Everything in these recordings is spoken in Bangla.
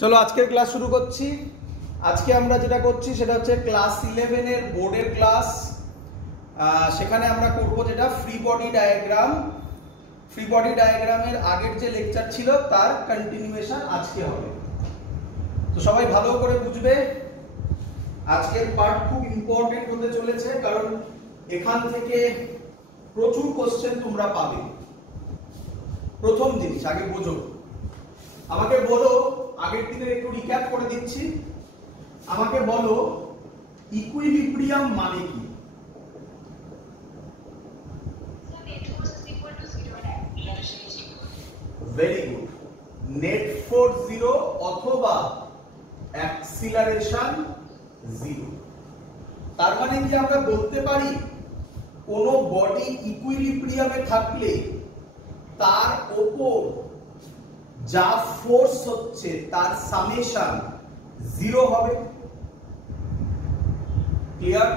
চলো আজকের ক্লাস শুরু করছি। আজকে আমরা যেটা করছি সেটা হচ্ছে ক্লাস 11 এর বোর্ডের ক্লাস। সেখানে আমরা করব যেটা free body diagram. Free body ডায়াগ্রামের আগের যে লেকচার ছিল তার কন্টিনিউয়েশন আজকে হবে। তো সবাই ভালো করে বুঝবে, আজকের পার্ট খুব ইম্পর্টেন্ট হতে চলেছে, কারণ এখান থেকে প্রচুর কোশ্চেন তোমরা পাবে। প্রথম জিনিস আগে বোঝো, আমাকে বলো, আগের দিনে একটু রিক্যাপ করে দিচ্ছি, আমাকে বলো ইকুইলিব্রিয়াম মানে কি? Very good. নেট ফোর্স 0 অথবা অ্যাক্সিলারেশন 0। তার মানে কি আমরা বলতে পারি কোন বডি ইকুইলিব্রিয়ামে থাকলে তার উপর যা ফোর্স হচ্ছে তার সামেশন 0 হবে? ক্লিয়ার?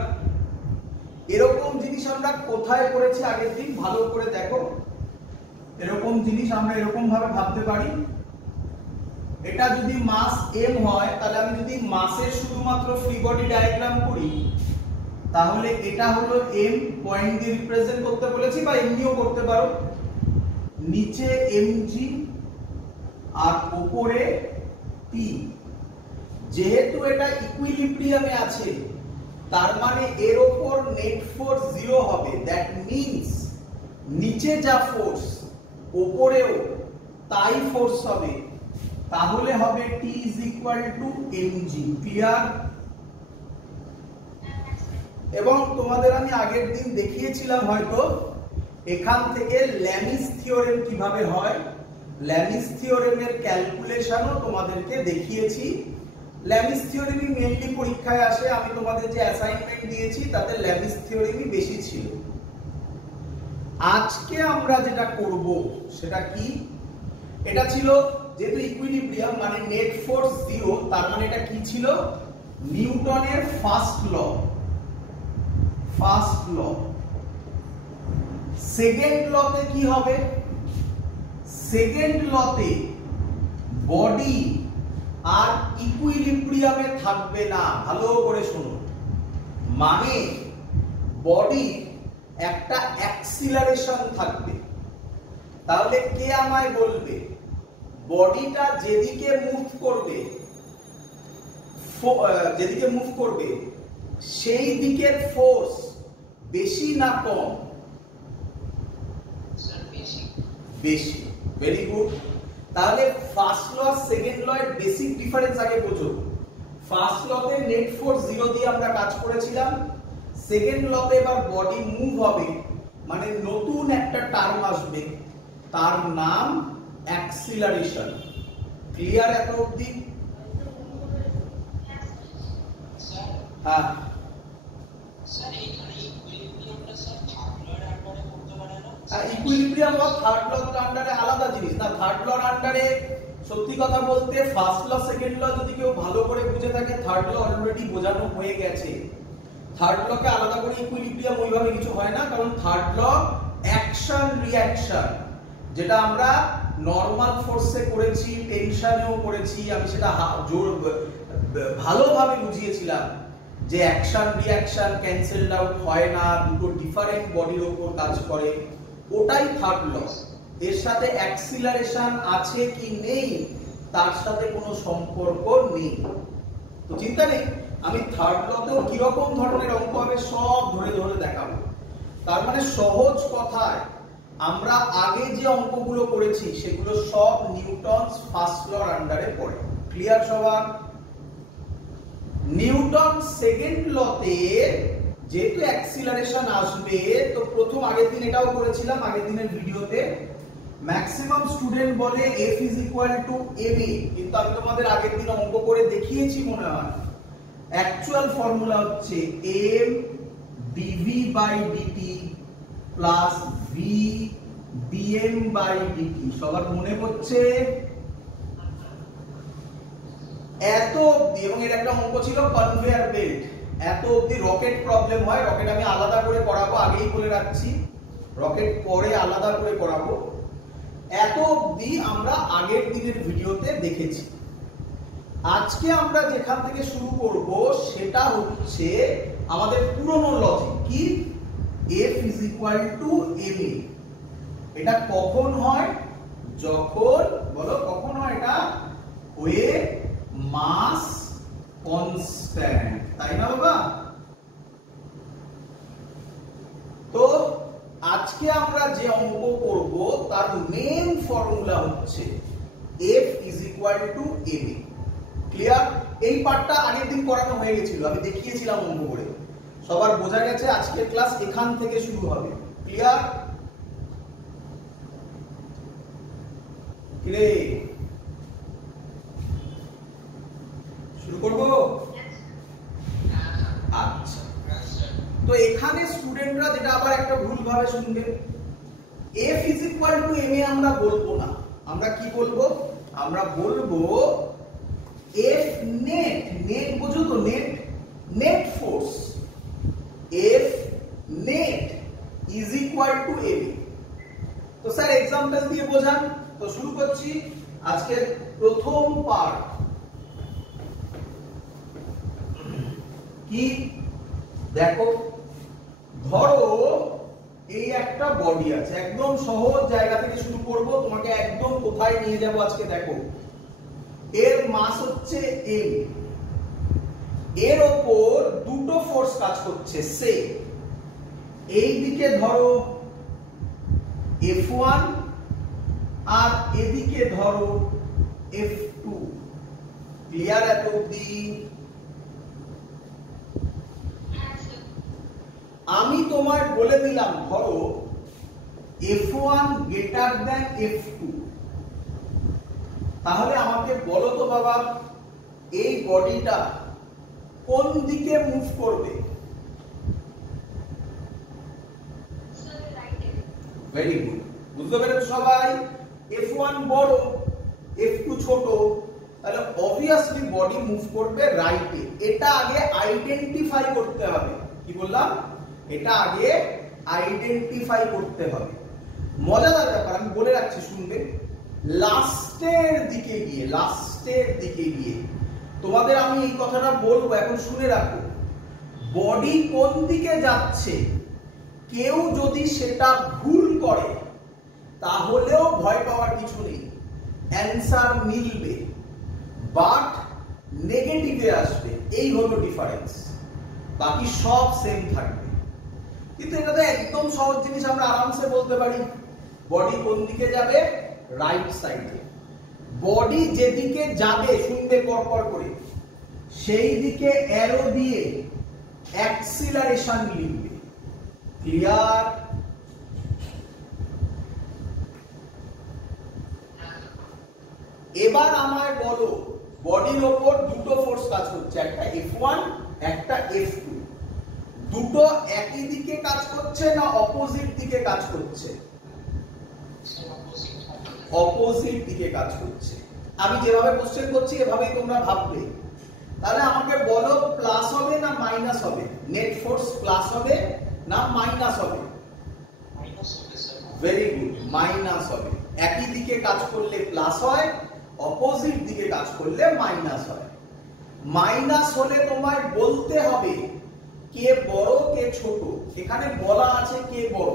এরকম জিনিস আমরা কোথায় করেছি আগের দিন ভালো করে দেখো। এরকম জিনিস আমরা এরকম ভাবে ভাবতে পারি, এটা যদি মাস m হয় তাহলে আমি যদি মাসের শুধুমাত্র ফ্রি বডি ডায়াগ্রাম করি তাহলে এটা হলো m, পয়েন্ট দিয়ে রিপ্রেজেন্ট করতে বলেছি বা এমনিও করতে পারো, নিচে mg আর উপরে p। যেহেতু এটা ইকুইলিব্রিয়ামে আছে তার মানে এর উপর নেট ফোর্স 0 হবে। দ্যাট মিন্স নিচে যা ফোর্স উপরেও তাই ফোর্স হবে, তাহলে হবে T is equal to mg। Clear? এবং তোমাদের আমি আগের দিন দেখিয়েছিলাম হয়তো এখান থেকে ল্যামিস থিওরেম কিভাবে হয়, ল্যামিস থিওরেমের ক্যালকুলেশনও তোমাদেরকে দেখিয়েছি। ল্যামিস থিওরেমই মেইনলি পরীক্ষায় আসে, আমি তোমাদের যে অ্যাসাইনমেন্ট দিয়েছি তাতে ল্যামিস থিওরেমই বেশি ছিল। আজকে আমরা যেটা করব সেটা কি, এটা ছিল যেহেতু ইকুইলিব্রিয়াম মানে নেট ফোর্স 0, তার মানে এটা কি ছিল? নিউটনের first law. First law. Second লতে কি হবে? সেকেন্ড লতে বডি আর ইকুইলিব্রিয়ামে থাকবে না। ভালো করে শোনো, মানে বডি একটা অ্যাক্সিলারেশন থাকবে। তাহলে কে আমায় বলবে বডিটা যেদিকে মুভ করবে সেই দিকের ফোর্স বেশি না কম? বেশি। Very good. তাহলে ফার্স্ট ল আর সেকেন্ড ল এর বেসিক ডিফারেন্স আগে বোঝো। ফার্স্ট লতে নেট ফোর্স 0 দিয়ে আমরা কাজ করেছিলাম, সেকেন্ড লতে এবার বডি মুভ হবে মানে নতুন একটা টার্ম আসবে, তার নাম অ্যাক্সিলারেশন। ক্লিয়ার এত অবধি? হ্যাঁ ইকুইলিব্রিয়াম বা থার্ড লর আন্ডারে আলাদা জিনিস না। থার্ড লর আন্ডারে সত্যি কথা বলতে ফার্স্ট ল সেকেন্ড ল যদি কেউ ভালো করে বুঝে থাকে, থার্ড ল অলরেডি বোঝানো হয়ে গেছে। থার্ড লকে আলাদা করে ইকুইলিব্রিয়াম ওইভাবে কিছু হয় না, কারণ থার্ড ল অ্যাকশন রিঅ্যাকশন, যেটা আমরা নরমাল ফোর্সে করেছি, টেনশনেও করেছি, আমি সেটা জোর ভালোভাবে বুঝিয়েছিলাম যে অ্যাকশন রিঅ্যাকশন ক্যান্সেলড আউট হয় না, দুটো ডিফারেন্ট বডির উপর কাজ করে, ওটাই থার্ড ল। এর সাথে অ্যাক্সিলারেশন আছে কি নেই তার সাথে কোনো সম্পর্ক নেই, তো চিন্তা নেই। আমি থার্ড লতেও কিরকম ধরনের অঙ্ক হবে সব ধরে ধরে দেখাবো। তার মানে সহজ কথায় আমরা আগে যে অঙ্কগুলো করেছি সেগুলো সব নিউটনস ফার্স্ট লর আন্ডারে পড়ে। ক্লিয়ার সবার? নিউটন সেকেন্ড লতে যেহেতু অ্যাক্সিলারেশন আসবে, তো প্রথম আগের দিন এটাও করেছিলাম, আগের দিনের ভিডিওতে ম্যাক্সিমাম স্টুডেন্ট বলে F is equal to ma, কিন্তু আমি তোমাদের আগের দিন অঙ্ক করে দেখিয়েছি মনে হয়। অ্যাকচুয়াল ফর্মুলা হচ্ছে m dv by dt plus v dm by dt। সবার মনে পড়ছে? এত অবধি, এবং এর একটা অঙ্ক ছিল কনভেয়ার বেল্ট। এত অবধি রকেট প্রবলেম হয়, রকেট আমি আলাদা করে করাবো, আগেই বলে রাখছি, রকেট পরে আলাদা করে করাবো। এত অবধি আমরা আগের দিনের ভিডিওতে দেখেছি। আজকে আমরা যেখান থেকে শুরু করব সেটা হচ্ছে আমাদের পুরনো লজিক কি F is equal to ma। এটা কখন হয়? যখন বলো কখন হয় এটা? ওয়ে মাস কনস্ট্যান্ট, তাই না বাবা? তো আজকে আমরা যে অঙ্ক করব তার মেইন ফর্মুলা হচ্ছে F is equal to ma। Clear? এই পার্টটা আগের দিন করানো হয়ে গেছিল, আমি দেখিয়েছিলাম অঙ্ক করে, সবার বোঝা গেছে? আজকের ক্লাস এখান থেকে শুরু হবে। ক্লিয়ার? কিরে শুরু করব? আচ্ছা, তো এখানে স্টুডেন্টরা যেটা আবার একটা ভুল ভাবে শুনবে, F is equal to ma আমরা বলবো না, আমরা কি বলবো? আমরা বলবো F net, net বুঝো তো? Net, net force F net is equal to ma। তো স্যার एग्जांपल দিয়ে বোঝান। তো শুরু করছি আজকে প্রথম পার্ট। কি দেখো, ধরো এই একটা বডি আছে, একদম সহজ জায়গা থেকে শুরু করব, তোমাকে একদম কোথায় নিয়ে যাব আজকে দেখো। এর মাস হচ্ছে m, এর উপর দুটো ফোর্স কাজ করছে সে, এই দিকে ধরো F1 আর এদিকে ধরো F2। ক্লিয়ার এত অবধি? আমি তোমায় বলে দিলাম ধরো F1 গ্রেটার দ্যান F2, তাহলে আমাকে বলো তো বাবা এই বডিটা কোন দিকে মুভ করবে? ভেরি গুড, বুঝতে পেরেছো সবাই? F1 বড়, F2 ছোট, তাহলে অবভিয়াসলি বডি মুভ করবে রাইটে। এটা আগে আইডেন্টিফাই করতে হবে। কি বললাম? এটা আগে আইডেন্টিফাই করতে হবে। মজাদার ব্যাপার, আমি বলে রাখছি, শুনবে। লাস্টের দিকে গিয়ে, লাস্টের দিকে গিয়ে তোমাদের আমি এই কথাটা বলবো, এখন শুনে রাখো। বডি কোন দিকে যাচ্ছে কেউ যদি সেটা ভুল করে তাহলেও ভয় পাওয়ার কিছু নেই, অ্যানসার মিলবে, বাট নেগেটিভে আসবে। এই হলো ডিফারেন্স, বাকি সব সেম থাকবে। কিন্তু এটা তো একদম সহজ জিনিস, আমরা আরামসে বলতে পারি বডি কোন দিকে যাবে? রাইট সাইডে। বডি যেদিকে যাবে, শুনবে পরপর করে, সেই দিকে অ্যারো দিয়ে অ্যাক্সিলারেশন লিখবে। ক্লিয়ার? এবার আমায় বলো বডির ওপর দুটো ফোর্স কাজ করছে, একটা F1 একটা F2, দুটো একই দিকে কাজ করছে না অপোজিট দিকে কাজ করছে? অপোজিট দিকে কাজ করছে। আমি যেভাবে কোশ্চেন করছি এভাবেই তোমরা ভাববে। তাহলে আমাকে বলো প্লাস হবে না মাইনাস হবে? নেট ফোর্স প্লাস হবে না মাইনাস হবে? ভেরি গুড, মাইনাস হবে। একই দিকে কাজ করলে প্লাস হয়, অপোজিট দিকে কাজ করলে মাইনাস হয়। মাইনাস হলে তোমায় বলতে হবে কে বড় কে ছোট। এখানে বলা আছে কে বড়,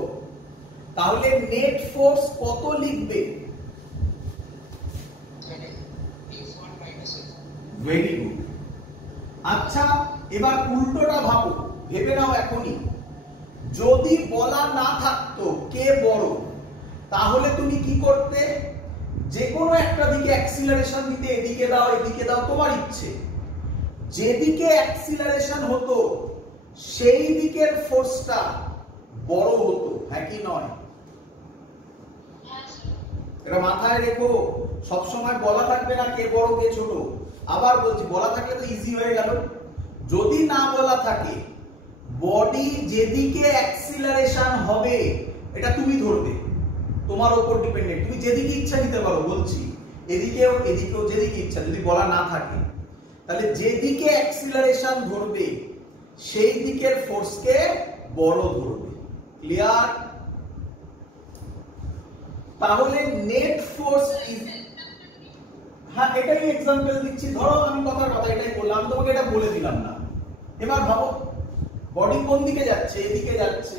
তাহলে নেট ফোর্স কত লিখবে? Very good. আচ্ছা, এবার উল্টোটা ভাবো, ভেবে নাও এখনই। যদি বলা না থাকতো কে বড়, তাহলে তুমি কি করতে? যে কোনো একটা দিকে অ্যাক্সিলারেশন দিতে, এদিকে দাও এদিকে দাও, তোমার ইচ্ছে। যেদিকে অ্যাক্সিলারেশন হতো সেই দিকের ফোর্সটা বড় হতো, হ্যাঁ কি নয়? এটা মাথায় রেখো, সব সময় বলা থাকবে না কে বড় কে ছোট। আবার বলছি, বলা থাকলে তো ইজি হয়ে গেল। যদি না বলা থাকে, বডি যেদিকে অ্যাক্সিলারেশন হবে এটা তুমি ধরবে, তোমার উপর ডিপেন্ডেন্ট, তুমি যেদিকে ইচ্ছা নিতে পারো। বলছি এদিকেও এদিকেও যেদিকে ইচ্ছা, যদি বলা না থাকে, তাহলে যেদিকে অ্যাক্সিলারেশন ধরবে সেই দিকের ফোর্সকে বড় ধরবে। ক্লিয়ার? তাহলে নেট ফোর্স ইজ, হ্যাঁ এটাই এক্সাম্পল দিচ্ছি, ধরো আমি কথার কথা এটাই বললাম, তোমাকে এটা বলে দিলাম না। এবার ভাবো বডি কোন দিকে যাচ্ছে, এদিকে যাচ্ছে,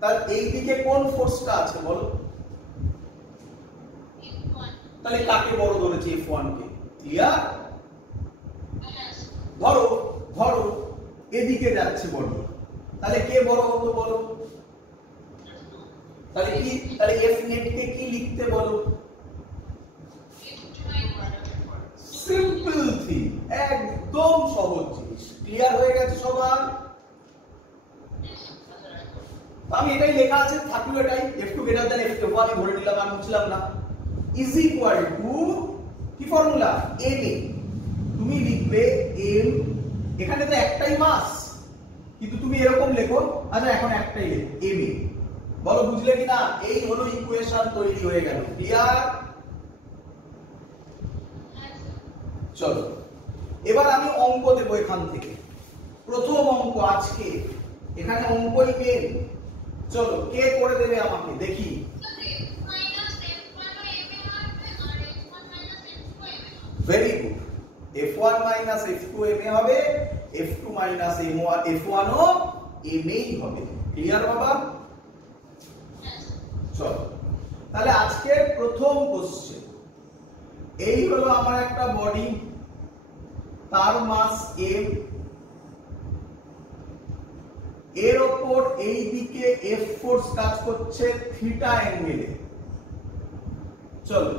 তার এই দিকে কোন ফোর্সটা আছে বলো? তাহলে কাকে বড় ধরেছে? F1 কে। ক্লিয়ার? ধরো ধরো এদিকে যাচ্ছে বডি, তাহলে কে বড় হতো বলো? তাহলে কি, তাহলে F net কে কি লিখতে বলো? সিম্পল থিং, একদম সহজ জিনিস। ক্লিয়ার হয়ে গেছে সবার? আমি এটাই লেখা আছে, থাকলো এটাই, F2 greater than F1 ধরে নিলাম আর মুছলাম না, ইজ ইকুয়াল টু কি ফর্মুলা? ma। তুমি লিখবে m, এখানে তো একটাই মাস, কিন্তু তুমি এরকম লেখো, আচ্ছা এখন একটাই লেখো ma। বলো বুঝলে কি না? এই হলো ইকুয়েশন তৈরি হয়ে গেল। ক্লিয়ার? চলো এবার আমি অঙ্ক দেব এখান থেকে, প্রথম অঙ্ক আজকে, এখানে অঙ্কই মেন। চলো কে করে দেবে আমাকে দেখি? Very good, F1 minus F2 ma হবে, F2 minus F1 ও ma ই হবে। ক্লিয়ার বাবা? চলো তাহলে আজকের প্রথম কোশ্চেন, এই হলো আমার একটা বডি, তার মাস m, এর উপর এই দিকে F ফোর্স কাজ করছে থিটা অ্যাঙ্গেলে। চলো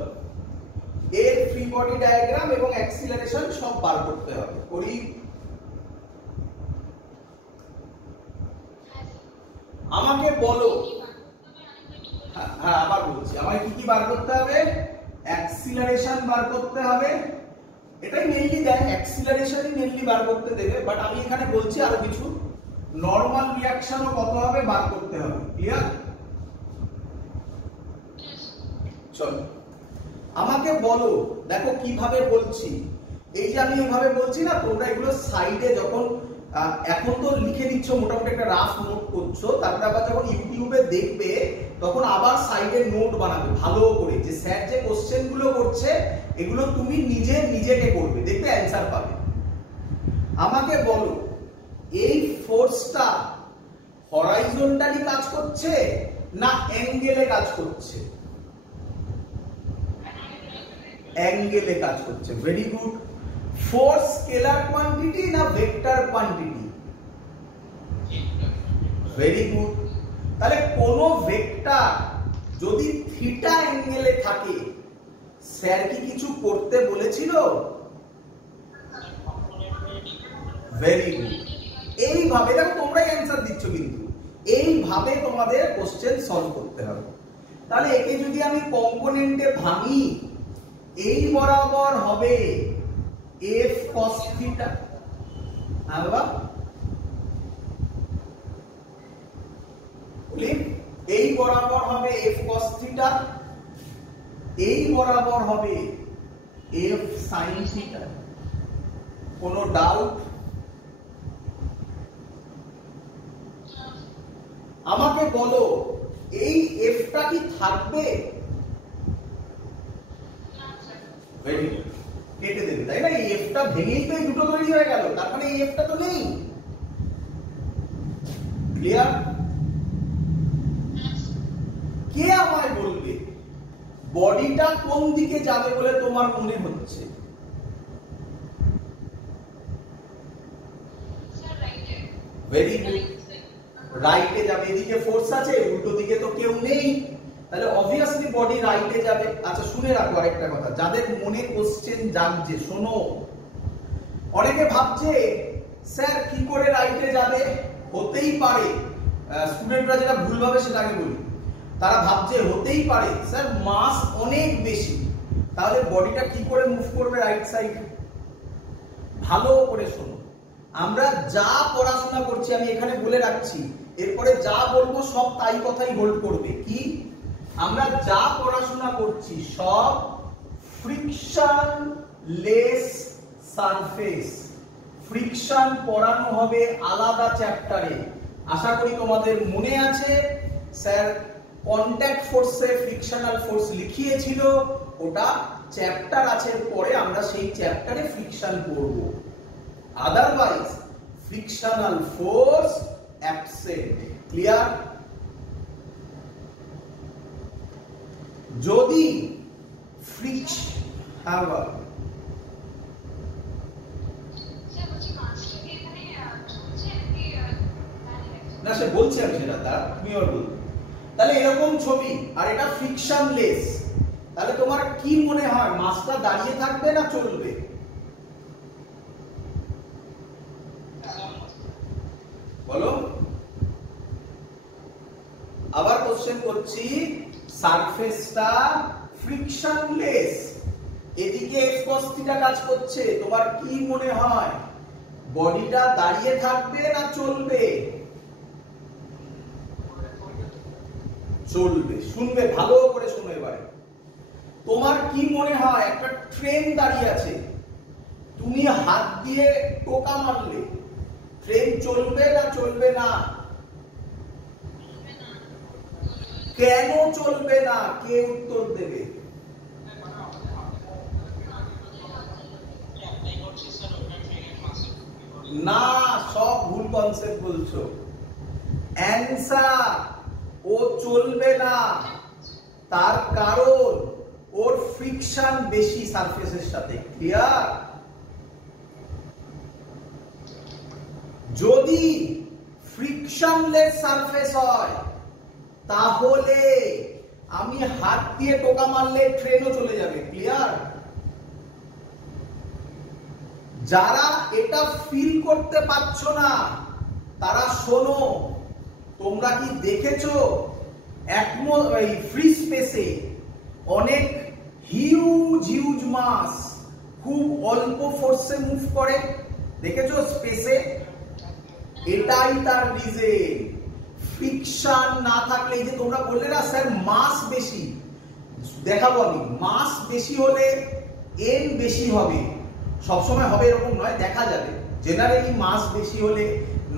এর ফ্রি বডি ডায়াগ্রাম এবং অ্যাক্সিলারেশন সব বার করতে হবে। করি? আমাকে বলো, হ্যাঁ আবার বলছি, আমাকে কি কি বার করতে হবে? অ্যাক্সিলারেশন বার করতে হবে, এটাই মেইনলি দেয়, অ্যাক্সিলারেশনই মেইনলি বার করতে দেবে, বাট আমি এখানে বলছি আরো কিছু, নরমাল রিঅ্যাকশনও কত হবে বার করতে হবে। ক্লিয়ার? চলো আমাকে বলো, দেখো কিভাবে বলছি, এই যে আমি এভাবে বলছি না, তোমরা এগুলো সাইডে যখন এখন তো লিখে নিচ্ছ, মোটামুটি একটা রাফ নোট করছো, তারপরে আবার যখন ইউটিউবে দেখবে তখন আবার সাইডে নোট বানাবে ভালো করে, যে স্যার যে কোশ্চেন গুলো করছে এগুলো তুমি নিজেকে করবে, দেখবে অ্যানসার পাবে। আমাকে বলো এই ফোর্সটা হরাইজন্টালি কাজ করছে না অ্যাঙ্গেলে কাজ করছে? অ্যাঙ্গেলে কাজ করছে। Very good. Force scalar quantity না ভেক্টর কোয়ান্টিটি? Very good. তাহলে কোন ভেক্টর যদি থিটা অ্যাঙ্গেলে থাকে, স্যার কি কিছু করতে বলেছিল? Very good. এইভাবে দেখো তোমরাই অ্যানসার দিচ্ছ, কিন্তু এইভাবে তোমাদের কোশ্চেন সলভ করতে হবে। তাহলে একে যদি আমি কম্পোনেন্টে ভাঙি, এই বরাবর হবে f cos থিটা, আবার এই বরাবর হবে f cos থিটা, এই বরাবর হবে f sin থিটা। কোনো ডাউট? আমাকে বলো এই f টা কি থাকবে? ভেরি গুড, কেটে দেবে, তাই না? এই f টা ভেঙেই তো এই দুটো তৈরি হয়ে গেল, তার মানে এই f টা তো নেই। ক্লিয়ার? কে আমায় বলবে বডিটা কোন দিকে যাবে বলে তোমার মনে হচ্ছে? ভেরি গুড, রাইটে যাবে। এদিকে ফোর্স আছে, উল্টো দিকে তো কেউ নেই, তাহলে অবভিয়াসলি বডি রাইটে যাবে। আচ্ছা শুনে রাখো আরেকটা কথা, যাদের মনে কোশ্চেন জাগছে, শোনো, অনেকে ভাবছে স্যার কি করে রাইটে যাবে? হতেই পারে, স্টুডেন্টরা যেটা ভুল ভাবে সেটা আগে বলি, তারা ভাবছে হতেই পারে স্যার মাস অনেক বেশি, তাহলে বডিটা কি করে মুভ করবে রাইট সাইডে? ভালো করে শোনো, আমরা যা পড়াশোনা করছি, আমি এখানে বলে রাখছি, এরপরে যা বলবো সব তাই কথাই হোল্ড করবে। কি আমরা যা পড়াশোনা করছি সব ফ্রিকশন লেস সারফেস। ফ্রিকশন পড়ানো হবে আলাদা চ্যাপ্টারে। আশা করি তোমাদের মনে আছে, স্যার কন্ট্যাক্ট ফোর্সে ফ্রিকশনাল ফোর্স লিখিয়েছিল, ওটা চ্যাপ্টার আছে পরে আমরা সেই চ্যাপ্টারে ফ্রিকশন পড়ব, otherwise frictional force absent. Clear? যদি না সে বলছি আমি সেটা তার তুমি আর বলবে, তাহলে এরকম ছবি আর এটা ফ্রিকশনলেস, তাহলে তোমার কি মনে হয় মাছটা দাঁড়িয়ে থাকবে না চলবে? বলো। আবার কোশ্চেন করছি, সারফেসটা ফ্রিকশনলেস, এদিকে এক্স কস থিটা কাজ করছে, তোমার কি মনে হয় বডিটা দাঁড়িয়ে থাকবে না চলবে? চলবে। শুনবে, ভালো করে শোনো এবারে। তোমার কি মনে হয় একটা ট্রেন দাঁড়িয়ে আছে, তুমি হাত দিয়ে টোকা মারলে ট্রেন চলবে না চলবে না? কেন চলবে না? কে উত্তর দেবে? না, সব ভুল কনসেপ্ট বলছো। অ্যানসার, ও চলবে না, তার কারণ ওর ফ্রিকশন বেশি সারফেসের সাথে। ক্লিয়ার? যদি ফ্রিকশনলেস সারফেস হয় তাহলে আমি হাত দিয়ে টোকা মারলে ট্রেনও চলে যাবে। ক্লিয়ার? যারা এটা ফিল করতে পারছো না তারা শোনো, তোমরা কি দেখেছো ফ্রি স্পেসে অনেক হিউজ হিউজ মাস খুব অল্প ফোর্সে মুভ করে? দেখেছো স্পেসে? এটাই তার রিজন। ফ্রিকশন না থাকলে, এই যে তোমরা বললে না স্যার মাস বেশি, দেখাবো আমি, মাস বেশি হলে এন বেশি হবে, সবসময় হবে এরকম নয়, দেখা যাবে। জেনারেলি মাস বেশি হলে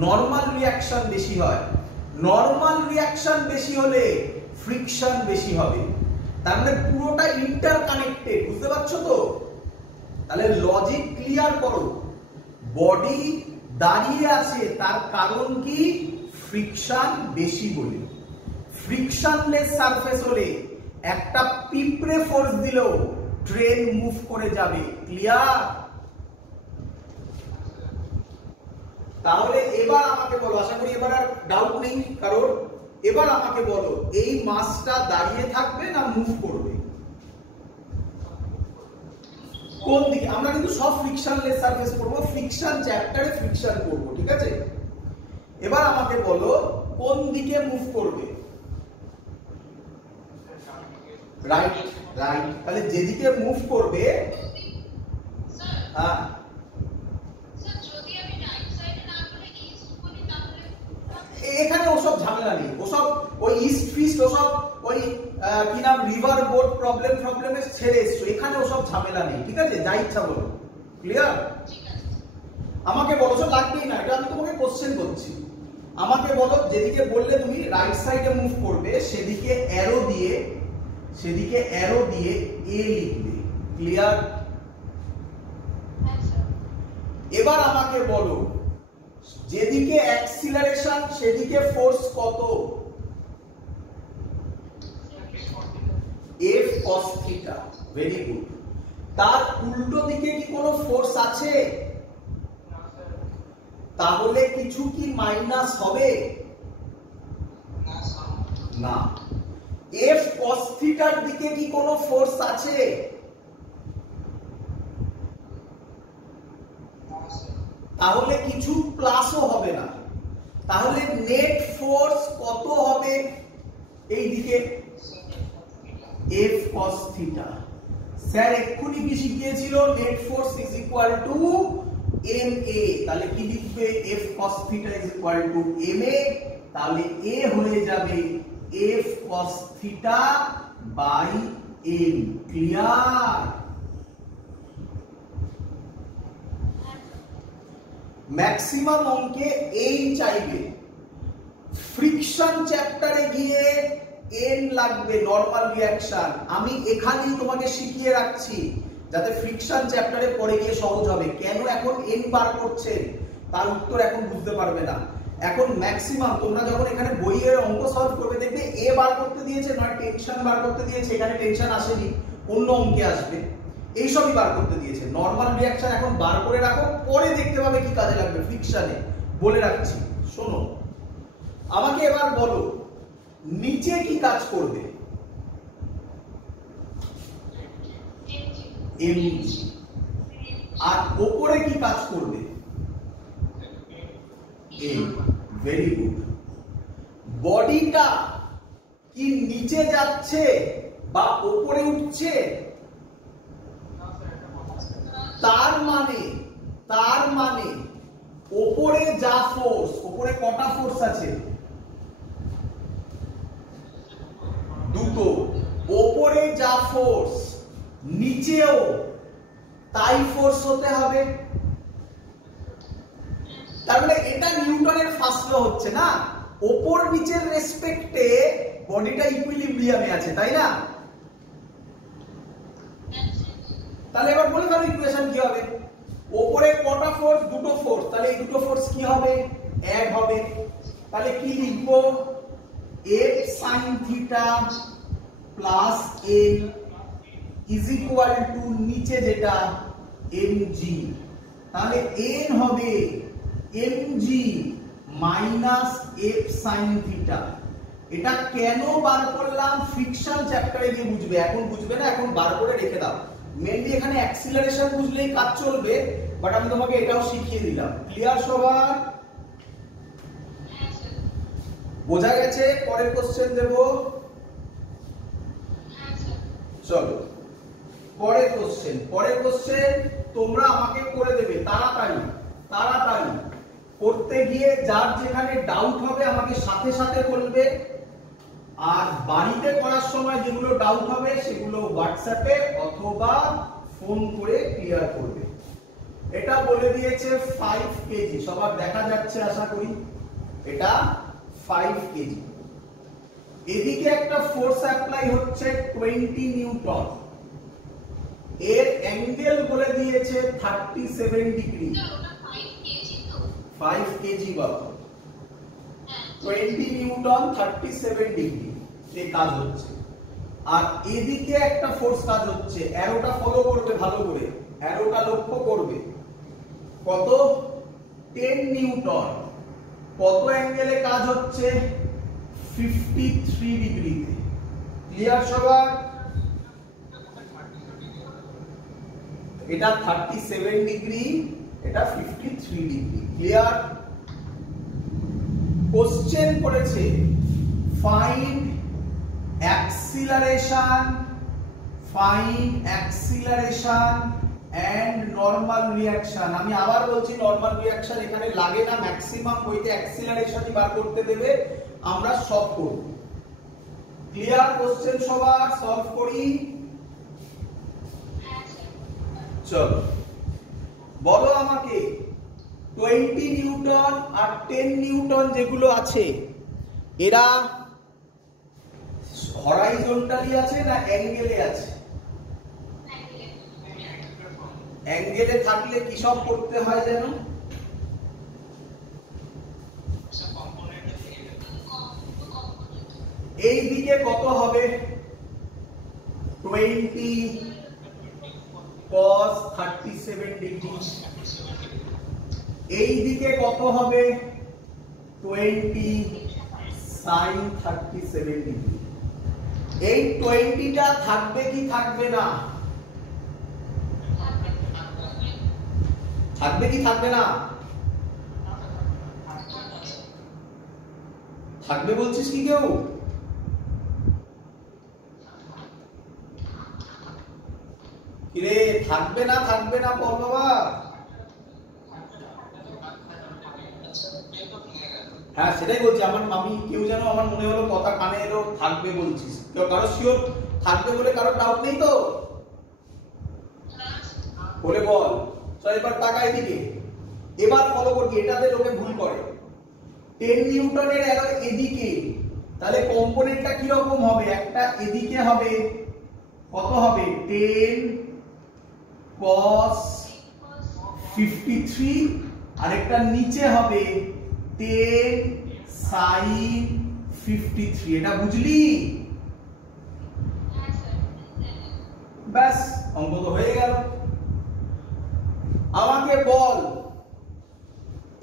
নরমাল রিঅ্যাকশন বেশি হয়, নরমাল রিঅ্যাকশন বেশি হলে ফ্রিকশন বেশি হবে। তার মানে পুরোটা ইন্টারকানেক্টেড, বুঝতে পারছো তো? তাহলে লজিক ক্লিয়ার করো। বডি দাঁড়িয়ে আছে তার কারণ কি? ফ্রিকশন বেশি বলে। ফ্রিকশনলেস সারফেস হলে একটা পিঁপড়ে ফোর্স দিলেও ট্রেন মুভ করে যাবে। ক্লিয়ার? তাহলে এবার আমাকে বলো, আশা করি এবার আর ডাউট নেই কারোর, এবার আমাকে বলো এই মাসটা দাঁড়িয়ে থাকবে না মুভ করবে? কোন দিকে? আমরা কিন্তু সব ফ্রিকশনলেস সারফেস পড়বো, ফ্রিকশন চ্যাপ্টারে ফ্রিকশন পড়বো, ঠিক আছে? এবার আমাকে বলো কোন দিকে মুভ করবে? Right, right. তাহলে যেদিকে মুভ করবে, হ্যাঁ এখানে ওসব ঝামেলা নেই, ওসব ওই ইস্ট ফিস্ট ওসব ওই কি নাম রিভার বোট প্রবলেমে ছেড়ে এসছো, এখানে ওসব ঝামেলা নেই, ঠিক আছে? যা ইচ্ছা বলো। ক্লিয়ার? আমাকে বলো, সব লাগবেই না, এটা আমি তোমাকে কোশ্চেন করছি। আমাকে বলো যেদিকে বললে তুমি রাইট সাইডে মুভ করবে সেদিকে অ্যারো দিয়ে এ লিখবে। ক্লিয়ার? এবার আমাকে বলো যেদিকে অ্যাক্সিলারেশন সেদিকে ফোর্স কত? F cos theta। Very good. তার উল্টো দিকে কি কোনো ফোর্স আছে? তাহলে কিছু কি মাইনাস হবে? না। F cos theta এর দিকে কি কোনো ফোর্স আছে? তাহলে কিছু প্লাসও হবে না। তাহলে নেট ফোর্স কত হবে এই দিকে? F cos theta। স্যার এক্ষুনি কি শিখিয়েছিল? Net force is equal to ma। তাহলে কি লিখবে? F cos theta is equal to ma। তাহলে a হয়ে যাবে F cos theta by m। Clear? Maximum অঙ্কে এই চাইবে। ফ্রিকশন চ্যাপ্টারে গিয়ে এন লাগবে নরমাল রিঅ্যাকশন। আমি এখানেই তোমাকে শিখিয়ে রাখছি যাতে ফ্রিকশন চ্যাপ্টারে পরে গিয়ে সহজ হবে। কেন এখন এন বার করছেন তার উত্তর এখন বুঝতে পারবে না। এখন ম্যাক্সিমাম তোমরা যখন এখানে বইয়ের অঙ্ক সলভ করবে দেখবে এ বার করতে দিয়েছে, নয় টেনশন বার করতে দিয়েছে, এখানে টেনশন আসেনি, অন্য অঙ্কে আসবে, এইসবই বার করতে দিয়েছে। নরমাল রিঅ্যাকশন এখন বার করে রাখো, পরে দেখতে পাবে কি কাজে লাগবে ফ্রিকশনে, বলে রাখছি। শোনো, আমাকে এবার বলো নিচে কি কাজ করবে? এমজি। আর উপরে কি কাজ করবে? Very good. বডিটা কি নিচে যাচ্ছে বা উপরে উঠছে? তার মানে উপরে যা ফোর্স, উপরে কটা ফোর্স আছে? দুটো। উপরে যা ফোর্স নিচেও তাই ফোর্স হতে হবে। তার মানে এটা নিউটনের ফার্স্ট ল হচ্ছে না, উপর নিচের রেসপেক্টে বডিটা ইকুইলিব্রিয়ামে আছে, তাই না? তাহলে এবার বলে ফেলো ইকুয়েশন কি হবে। উপরে কটা ফোর্স? দুটো ফোর্স। তাহলে এই দুটো ফোর্স কি হবে? অ্যাড হবে। তাহলে কি লিখবো? F sin theta plus N is equal two নিচে যেটা mg। তাহলে n হবে mg minus f sin theta। এটা কেন বার করলাম ফ্রিকশন চ্যাপ্টারে গিয়ে বুঝবে, এখন বুঝবে না, এখন বার করে রেখে দাও। মেইনলি এখানে অ্যাক্সিলারেশন বুঝলেই কাজ চলবে, বাট আমি তোমাকে এটাও শিখিয়ে দিলাম। ক্লিয়ার সবার? বোঝা গেছে? পরের কোশ্চেন দেব। চলো পরের কোশ্চেন তোমরা আমাকে করে দেবে তাড়াতাড়ি করতে গিয়ে যার যেখানে ডাউট হবে আমাকে সাথে সাথে বলবে, আর বাড়িতে করার সময় যেগুলো ডাউট হবে সেগুলো হোয়াটসঅ্যাপে অথবা ফোন করে ক্লিয়ার করবে। এটা বলে দিয়েছে 5 কেজি, সবার দেখা যাচ্ছে আশা করি। এটা 5 কেজি। এদিকে একটা ফোর্স অ্যাপ্লাই হচ্ছে 20 নিউটন। এর অ্যাঙ্গেল বলে দিয়েছে 37 ডিগ্রি। 5 কেজি বাবা, 20 নিউটন 37 ডিগ্রি তে কাজ হচ্ছে। আর এদিকে একটা ফোর্স কাজ হচ্ছে, অ্যারোটা ফলো করবে ভালো করে, অ্যারোটা লক্ষ্য করবে। কত? 10 নিউটন। কত অ্যাঙ্গেলে কাজ হচ্ছে? 53 ডিগ্রিতে। ক্লিয়ার সবার? এটা 37 ডিগ্রি, এটা 53 ডিগ্রি। ক্লিয়ার? কোশ্চেন করেছে find acceleration and normal reaction. আমি আবার বলছি নরমাল রিঅ্যাকশন এখানে লাগে না, ম্যাক্সিমাম বইতে অ্যাক্সিলারেশনই বার করতে দেবে, আমরা সলভ করব। ক্লিয়ার? কোশ্চেন সবার সলভ করি। চলো বলো আমাকে 20 নিউটন আর 10 নিউটন যেগুলো আছে এরা হরাইজন্টালি আছে না অ্যাঙ্গেলে আছে? অ্যাঙ্গেলে থাকলে কি সব করতে হয় যেন? এই দিকে কত হবে? 20 cos 37 ডিগ্রি। এই দিকে কত হবে? 20 sin 37 ডিগ্রি। এই 20টা থাকবে কি থাকবে না? থাকবে কি থাকবে না? থাকবে বলছিস কি কেউ? কিরে থাকবে না বল বাবা। হ্যাঁ সেটাই বলছি, আমার মামি কেউ যেন আমার মনে হলো কথা কানে এলো থাকবে বলছিস, কেউ কারো শিওর থাকবে বলে কারো ডাউট নেই তো? বলে বল। চল এবার তাকাই দিকে, এবার ফলো করবি, এটাতে লোকে ভুল করে। 10 নিউটনের অ্যারো এদিকে, তাহলে কম্পোনেন্টটা কি রকম হবে, একটা এদিকে হবে কত হবে 10 cos 53 আর একটা নিচে হবে 10 sin 53। এটা বুঝলি? ব্যাস অঙ্ক তো হয়ে গেল। আমাকে বল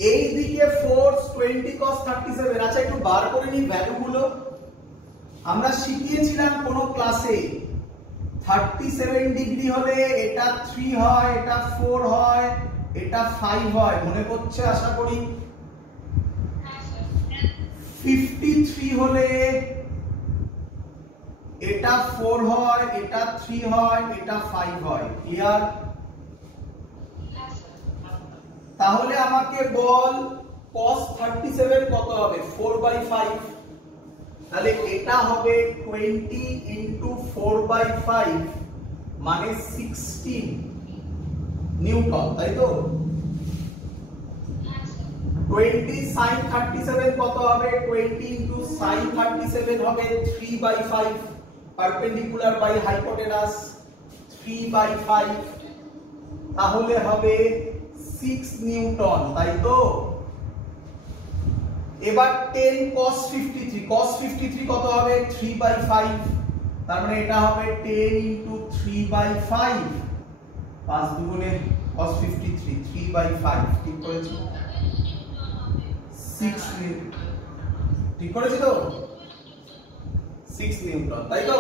এই দিকে ফোর্স 20 cos 37। আচ্ছা একটু বার করে নি ভ্যালুগুলো। আমরা শিখিয়েছিলাম কোন ক্লাসে 37 ডিগ্রি হলে এটা 3 হয়, এটা 4 হয়, এটা 5 হয়, মনে পড়ছে আশা করি। 53 হলে এটা 4 হয়, এটা 3 হয়, এটা 5 হয়। ক্লিয়ার? তাহলে আমাকে বল cos 37 কত হবে 4/5। তাহলে এটা হবে 20 into 4/5 মানে 16 নিউটন, তাই তো? 20 sin 37 কত হবে 20 into sin 37 হবে 3/5 পারপেন্ডিকুলার বাই হাইপোটেনাস 3/5 তাহলে হবে 6 নিউটন, তাই তো? এবার 10 cos 53 কত হবে 3/5 তার মানে এটা হবে 10 into 3/5 5 দুগুণে cos 53 3/5 ঠিক করেছি? 6 নিউটন ঠিক করেছি তো? 6 নিউটন, তাই তো?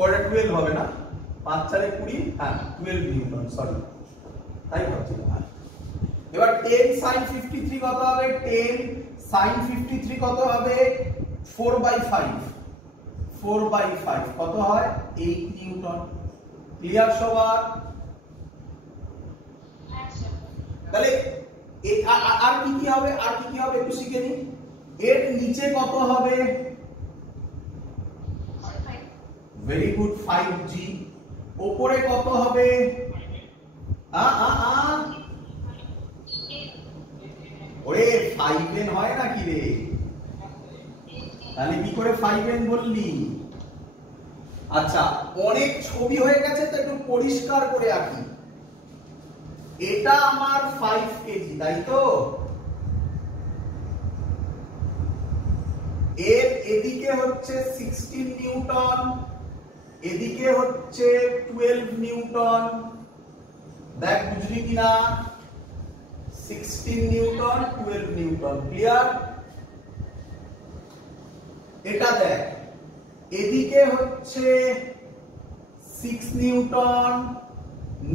ওটা 12 হবে না, 5 4 20, হ্যাঁ 12 নিউটন, সরি তাই ভাবছিলাম। এবার 10 sin 53 কত হবে 10 sin 53 কত হবে 4/5 কত হয় 8 নিউটন। ক্লিয়ার সবার? তাহলে আর কি কি হবে, আর কি কি হবে একটু শিখে নি। এর নিচে কত হবে ভেরি গুড 5G। উপরে কত হবে ওরে 5n হয় নাকি রে? তাহলে কি করে 5n বললি? আচ্ছা অনেক ছবি হয়ে গেছে তো একটু পরিষ্কার করে আঁকি। এটা আমার 5 কেজি, তাই তো? এর এদিকে হচ্ছে 16 নিউটন, এদিকে হচ্ছে 12 নিউটন। দেখ বুঝলি কিনা? 16 নিউটন 12 নিউটন। ক্লিয়ার? এটা দেখ এদিকে হচ্ছে 6 নিউটন,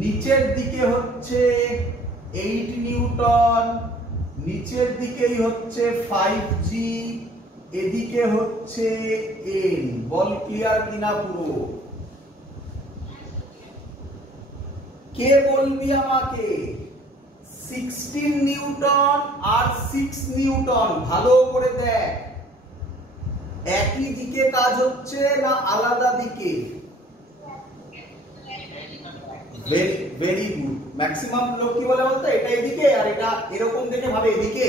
নিচের দিকে হচ্ছে 8 নিউটন, নিচের দিকেই হচ্ছে 5G, এদিকে হচ্ছে n। বল ক্লিয়ার কিনা পুরো? কে বলবি আমাকে? 16 নিউটন আর 6 নিউটন ভালো করে দেখ, একই দিকে কাজ হচ্ছে না আলাদা দিকে? Very good. ম্যাক্সিমাম লোক কি বলে বলতো এটা এদিকে আর এটা এরকম দেখে ভাবে এদিকে,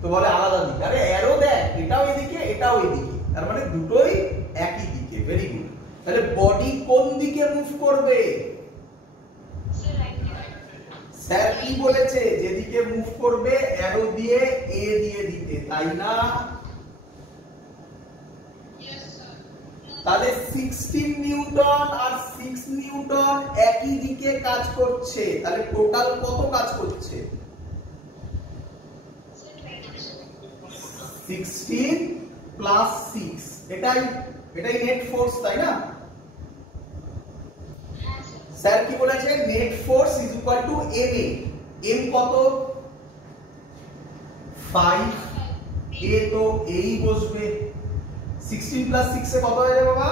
তো বলে আলাদা দিকে। আরে অ্যারো দেখ এটাও এদিকে এটাও এদিকে, তার মানে দুটোই একই দিকে। Very good. তাহলে বডি কোন দিকে মুভ করবে? স্যার কি বলেছে? যেদিকে মুভ করবে অ্যারো দিয়ে এ দিয়ে দিতে, তাই না? তাহলে 16 নিউটন আর 6 নিউটন একই দিকে কাজ করছে, তাহলে টোটাল কত কাজ করছে? 16 প্লাস 6, এটাই নেট ফোর্স, তাই না? স্যার কি বলেছে? Net force is equal to M. M কত? 5। এ তো এই বসবে। 16 প্লাস 6 এ কত হয়ে যাবে বাবা?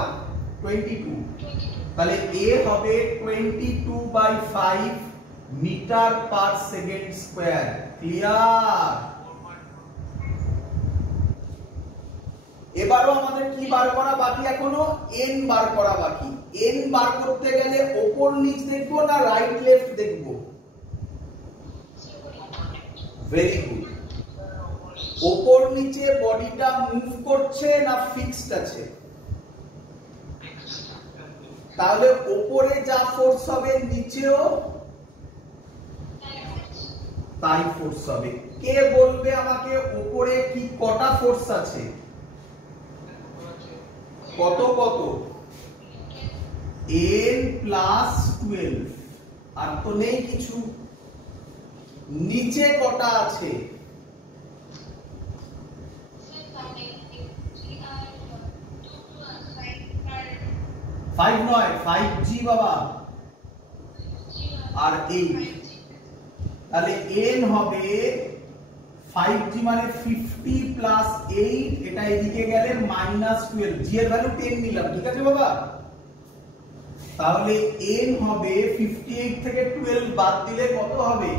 22। তাহলে এ হবে 22/5 metre per second square. Clear? এবারও আমাদের কি বার করা বাকি? এখনো n বার করা বাকি। n বার করতে গেলে উপর নিচ দেখবো না রাইট লেফট দেখবো? Very good. ওপর নিচে বডিটা মুভ করছে না ফিক্সড আছে? তাহলে ওপরে যা ফোর্স হবে নিচেও তাই ফোর্স হবে। কে বলবে আমাকে ওপরে কি কটা ফোর্স আছে? কত কত? n প্লাস 12, আর তো নেই কিছু। নিচে কটা আছে? 5 নয়, 5g বাবা, আর 8। তাহলে n হবে 5g মানে 50 প্লাস 8, এটা এদিকে গেলে -12, g এর ভ্যালু 10 নিলাম, ঠিক আছে বাবা? তাহলে n হবে 58 থেকে 12 বাদ দিলে কত হবে?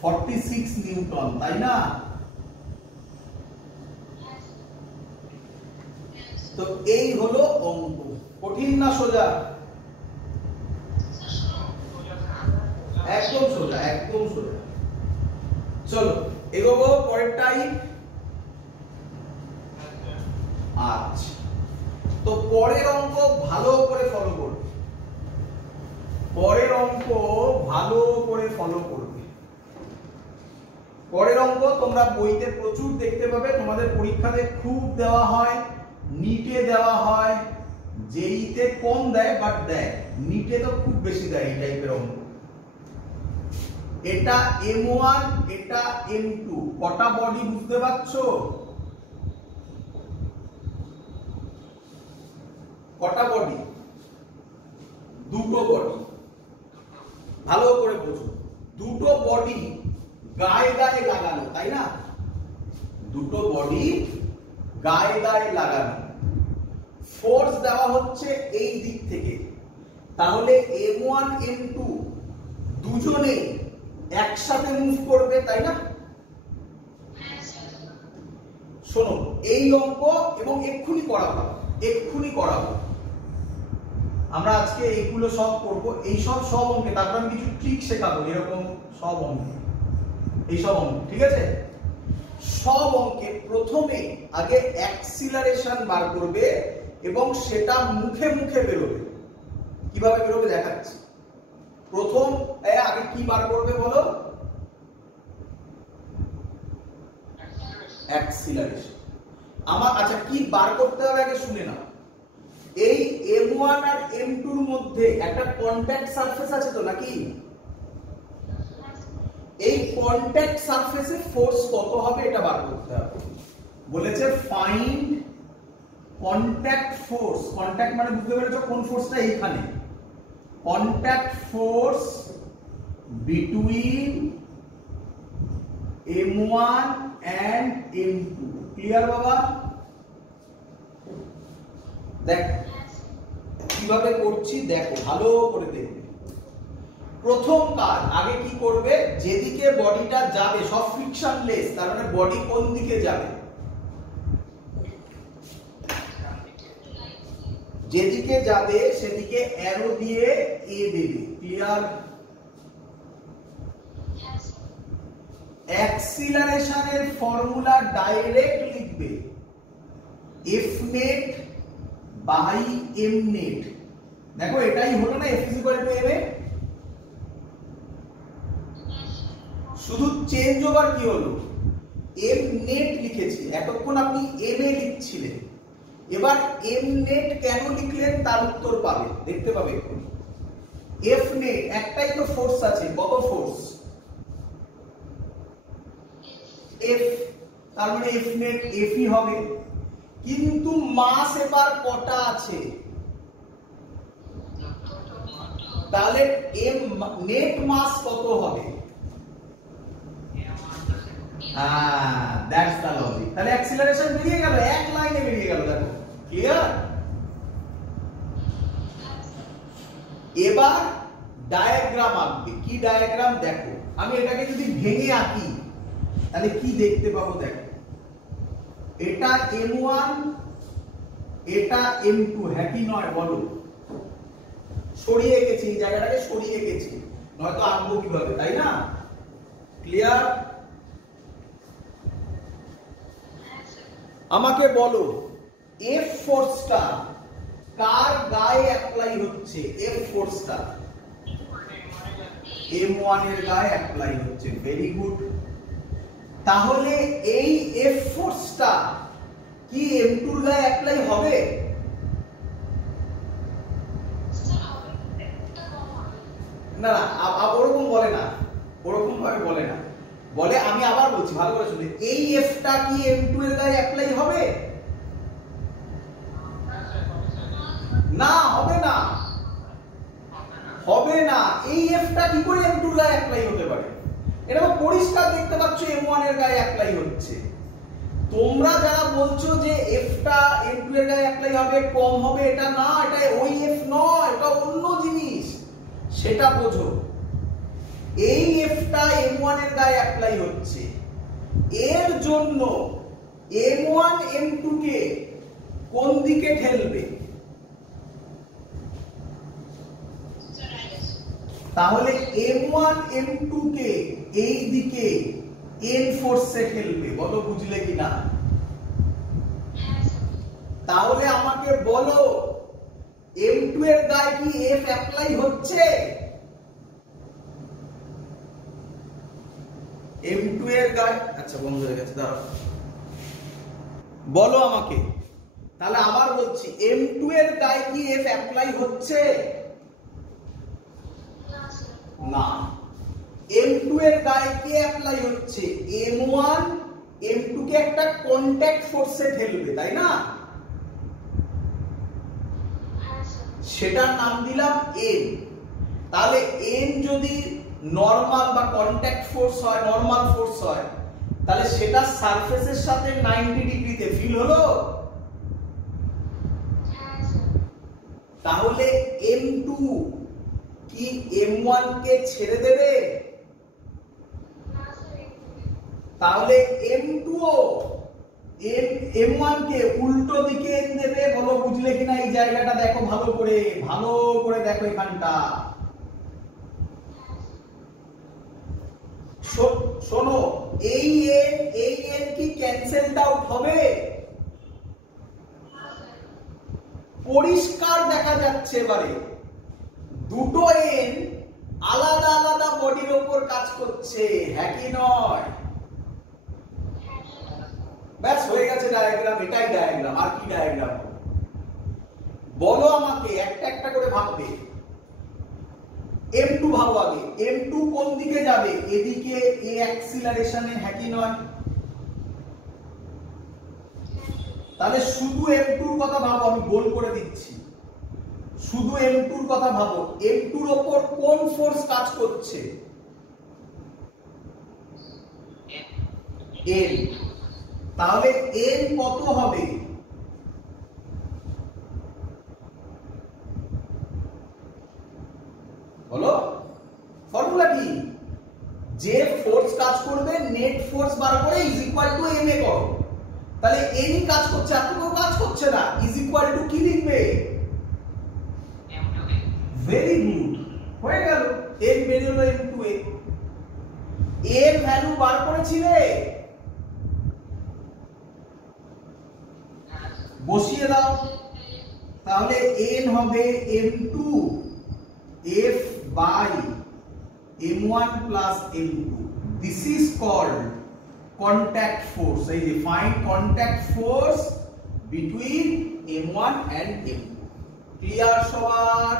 46 নিউটন, তাই না? তো এই হলো অঙ্ক। কঠিন না সোজা? একদম সোজা, একদম সোজা। চলো এগোবো পরেরটাই। আচ্ছা, তো পরের অঙ্ক ভালো করে ফলো করবে, পরের অঙ্ক ভালো করে ফলো করবে। পরের অঙ্ক তোমরা বইতে প্রচুর দেখতে পাবে, তোমাদের পরীক্ষাতে খুব দেওয়া হয়, নিটে দেওয়া হয়, জেইতে কম দেয় বাট দেয়, নিটে তো খুব বেশি দেয় এই টাইপের অঙ্ক। এটা m1, এটা m2, কটা বডি বুঝতে পারছো? কটা বডি? দুটো বডি। ভালো করে বোঝো, দুটো বডি গায়ে গায়ে লাগানো, তাই না? দুটো বডি গায়ে গায়ে লাগানো, ফোর্স দেওয়া হচ্ছে এই দিক থেকে। তাহলে m1 m2 দুজনে একসাথে মুভ করবে, তাই না? শোনো এই অঙ্ক, এবং এক্ষুনি করাবো, এক্ষুনি করাবো আমরা, আজকে এইগুলো সব করব, এই সব অঙ্কে। তারপর আমি কিছু ট্রিক শেখাবো এরকম সব অঙ্কে, এই সব অঙ্ক, ঠিক আছে? সব অঙ্কে প্রথমে আগে অ্যাক্সিলারেশন বার করবে এবং সেটা মুখে মুখে বেরোবে। কিভাবে বেরোবে দেখাচ্ছি। প্রথম আগে কি বার করবে বলো? অ্যাক্সিলারেশন। আমার আচ্ছা কি বার করতে হবে আগে শুনে নাও। এই m1 আর m2 এর মধ্যে একটা কন্টাক্ট সারফেস আছে তো নাকি? এই কন্টাক্ট সারফেসে ফোর্স কত হবে এটা বার করতে হবে। বলেছে ফাইন্ড কন্টাক্ট ফোর্স। কন্টাক্ট মানে বুঝতে পেরেছো কোন ফোর্সটা? এইখানে contact force between m1 and m2। Clear বাবা? দেখ কিভাবে করছি, দেখো ভালো করে দেখবে। প্রথম কাজ আগে কি করবে, যেদিকে বডিটা যাবে সব ফ্রিকশনলেস, তার মানে বডি কোন দিকে যাবে? যেদিকে যাবে সেদিকে অ্যারো দিয়ে এ দেবে। ক্লিয়ার? অ্যাক্সিলারেশনের ফর্মুলা ডাইরেক্ট লিখবে F net by m net। দেখো এটাই হলো না F = ma, শুধু চেঞ্জ ওভার কি হলো, m net লিখেছি, এতক্ষণ আপনি ma লিখছিলেন, এবার m net কেন লিখলেন তার উত্তর পাবে, দেখতে পাবে। F net একটাই তো ফোর্স আছে, কত ফোর্স? F, তার মানে F net F ই হবে। কিন্তু মাস এবার কটা আছে? তাহলে m নেট মাস কত হবে? That's the logic. তাহলে অ্যাক্সিলারেশন বেরিয়ে গেল, এক লাইনে বেরিয়ে গেল। দেখো ক্লিয়ার? এবার ডায়াগ্রাম আঁকবে। কি ডায়াগ্রাম? দেখো আমি এটাকে যদি ভেঙে আঁকি তাহলে কি দেখতে পাবো? দেখো এটা m1, এটা m2, হ্যাঁ কি নয় বলো? সরিয়ে এঁকেছি, এই জায়গাটাকে সরিয়ে এঁকেছি, নয়তো আঁকবো কিভাবে, তাই না? ক্লিয়ার? আমাকে বলো এফ ফোর্সটা কার গায়ে অ্যাপ্লাই হচ্ছে? এফ ফোর্সটা M1 এর গায়ে অ্যাপ্লাই হচ্ছে। Very good. তাহলে এই এফ ফোর্সটা কি M2 এর গায়ে অ্যাপ্লাই হবে? না না, ওরকম বলে না, ওরকম ভাবে বলে না। বলে, আমি আবার বলছি ভালো করে শুনে, এই এফটা কি M2 এর গায়ে অ্যাপ্লাই হবে? না, হবে না, হবে না। এই এফটা কি করে M2 এর গায়ে অ্যাপ্লাই হতে পারে? এটা পরিষ্কার দেখতে পাচ্ছ M1 এর গায়ে অ্যাপ্লাই হচ্ছে। তোমরা যারা বলছো যে এফটা M2 এর গায়ে অ্যাপ্লাই হবে, কম হবে, এটা না, এটা ওই এফ নয়, এটা অন্য জিনিস, সেটা বোঝো। এই এফটা M1 এর গায়ে অ্যাপ্লাই হচ্ছে, এর জন্য M1 M2 কে কোন দিকে ঠেলবে? তাহলে M1 M2 কে এই দিকে N ফোর্সে ঠেলবে। বলো বুঝলে কিনা? তাহলে আমাকে বলো M2 এর গায়ে কি F অ্যাপ্লাই হচ্ছে? M2 এর গায়ে, আচ্ছা বন্ধ হয়ে গেছে, দাঁড়াও, বলো আমাকে। তাহলে আবার বলছি, M2 এর গায়ে কি F অ্যাপ্লাই হচ্ছে? না। M2 এর গায়ে কি অ্যাপ্লাই হচ্ছে? M1 M2 কে একটা কন্টাক্ট ফোর্সে ঠেলবে, তাই না? সেটার নাম দিলাম N। তাহলে N যদি নরমাল বা কন্টাক্ট ফোর্স হয়, নরমাল ফোর্স হয়, তাহলে সেটা সারফেসের সাথে 90 ডিগ্রিতে ফিল হলো। তাহলে M2 কি M1 কে ছেড়ে দেবে? তাহলে M2 ও M1 কে উল্টো দিকে দেবে। বলো বুঝলে কিনা? এই জায়গাটা দেখো ভালো করে, ভালো করে দেখো এখানটা। শোনো, এই N কি ক্যান্সেলড আউট হবে? পরিষ্কার দেখা যাচ্ছে এবারে দুটো N আলাদা আলাদা বডির উপর কাজ করছে, হ্যাঁ কি নয়? ব্যাস হয়ে গেছে ডায়াগ্রাম, এটাই ডায়াগ্রাম, আর কি ডায়াগ্রাম? বলো আমাকে, একটা একটা করে ভাববে। M2 ভাবো আগে, M2 কোন দিকে যাবে? এদিকে, এ অ্যাক্সিলারেশনে, হ্যাঁ কি নয়? তাহলে শুধু M2 এর কথা ভাবো, আমি গোল করে দিচ্ছি। শুধু M2 এর কথা ভাবো। M2 এর উপর কোন ফোর্স কাজ করছে? N। তাহলে N কত হবে? বলো, ফর্মুলা কি? যে ফোর্স কাজ করবে, নেট ফোর্স বার করে is equal to M A করো। তাহলে N ই কাজ করছে, আর কোনো কাজ করছে না, ইজ ইকুয়াল টু কি লিখবে? ভেরি গুড, হয়ে গেল। N বেরিয়ে হলো M2 এ। এর ভ্যালু বার করেছিলে? বসিয়ে দাও। তাহলে N হবে M2 F by M1 plus M2. This is called contact force. এই যে find contact force between M1 and M2. Clear সবার?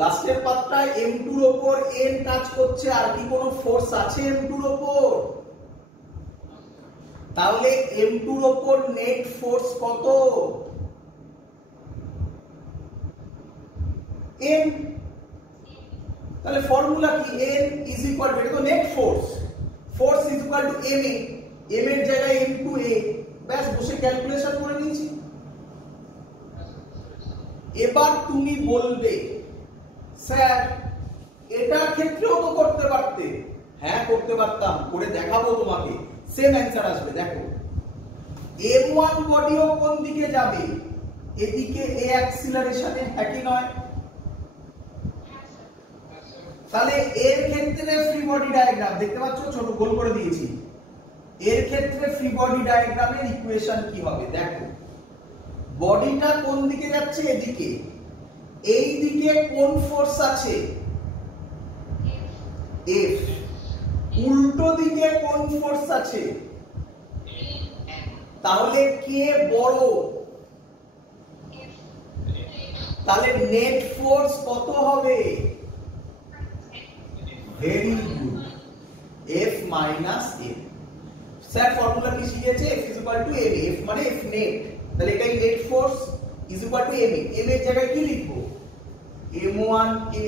লাস্টের পার্টটায় M2 এর উপর N কাজ করছে, আর কি কোনো ফোর্স আছে M2 এর উপর? তাহলে M2 এর উপর নেট ফোর্স কত? M। তাহলে ফর্মুলা কি? N ইজ ইকুয়াল টু, এটা তো net force, force is equal two M A, M এর জায়গায় M2A। ব্যাস, বসে ক্যালকুলেশন করে নিয়েছি। এবার তুমি বলবে, স্যার এটার ক্ষেত্রেও তো করতে পারতে। হ্যাঁ করতে পারতাম, করে দেখাবো তোমাকে, সেম অ্যানসার আসবে। দেখো, M1 বডিও কোন দিকে যাবে? এদিকে, এ অ্যাক্সিলারেশনে, হ্যাঁ কি নয়? তাহলে এর ক্ষেত্রে ফ্রি বডি ডায়াগ্রাম দেখতে পাচ্ছ, ছোট গোল করে দিয়েছি। এর ক্ষেত্রে ফ্রি বডি ডায়াগ্রামের ইকুয়েশন কি হবে দেখো। বডিটা কোন দিকে যাচ্ছে? এদিকে। এই দিকে কোন ফোর্স আছে? এফ। উল্টো দিকে কোন ফোর্স আছে? তাহলে কে বড়? তাহলে নেট ফোর্স কত হবে? Very good, F minus M। Sir formula কি শিখেছে? F is equal two M। F মানে F নেট, তাহলে এটাই net force is equal two M। M এর জায়গায় কি লিখবো? M1A।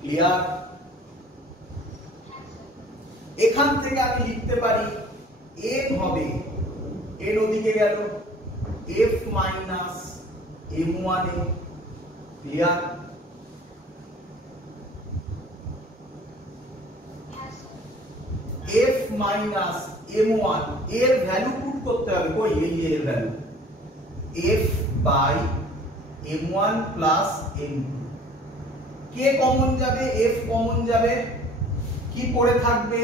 ক্লিয়ার? এখান থেকে আমি লিখতে পারি M হবে, এর ওদিকে গেল, F minus M1A। Clear? F minus M1 এর ভ্যালু পুট করতে হবে। কই এই এর value F by M1 plus M2। কে কমন যাবে? F কমন যাবে। কি পড়ে থাকবে?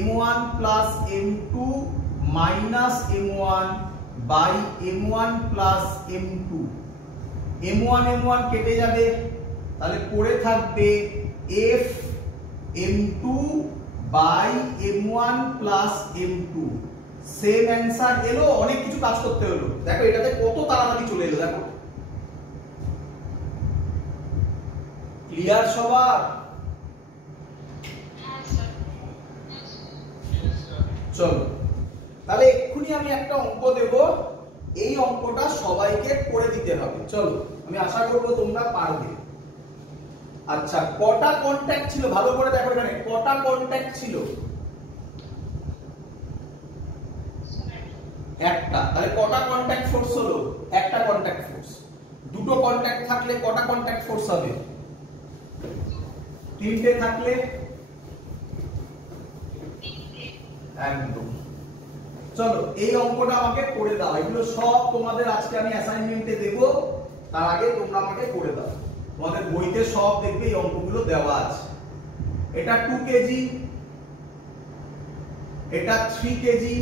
M1 plus M2 minus M1 by M1 plus M2। M1 কেটে যাবে, তাহলে পড়ে থাকবে F M2 by M1 plus M2। Same answer এলো। অনেক কিছু কাজ করতে হলো। দেখো এটাতে কত তাড়াতাড়ি চলে এলো দেখো। ক্লিয়ার সবার? চলো তাহলে এক্ষুনি আমি একটা অঙ্ক দেব, এই অঙ্কটা সবাইকে করে দিতে হবে। চলো, আমি আশা করব তোমরা পারবে। আচ্ছা, কটা কন্টাক্ট ছিল ভালো করে দেখো। এখানে কটা কন্টাক্ট ছিল? একটা। তাহলে কটা কন্টাক্ট ফোর্স হলো? একটা কন্টাক্ট ফোর্স। দুটো কন্টাক্ট থাকলে কটা কন্টাক্ট ফোর্স হবে? তিনটে থাকলে একদম। চলো এই অঙ্কটা আমাকে করে দাও। এগুলো সব তোমাদের আজকে আমি অ্যাসাইনমেন্টে দেব, তার আগে তোমরা আমাকে করে দাও। তোমাদের বইতে সব দেখবে এই অঙ্কগুলো দেওয়া আছে। এটা 2 কেজি, এটা 3 কেজি।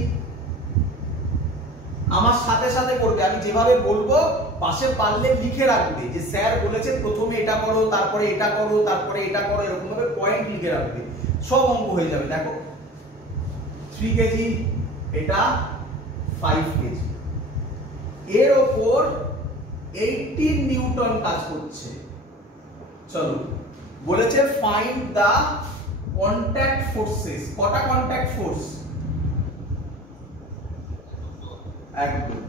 আমার সাথে সাথে করবে, আমি যেভাবে বলবো পাশে পারলে লিখে রাখবে যে স্যার বলেছে প্রথমে এটা করো, তারপরে এটা করো, তারপরে এটা করো, এরকম ভাবে পয়েন্ট লিখে রাখবে, সব অঙ্ক হয়ে যাবে। দেখো 3 কেজি, এটা 5 কেজি, এর উপর 18 নিউটন কাজ করছে। চলো, বলেছে ফাইন্ড দা কন্টাক্ট ফোর্সেস। কটা কন্টাক্ট ফোর্স? একদম,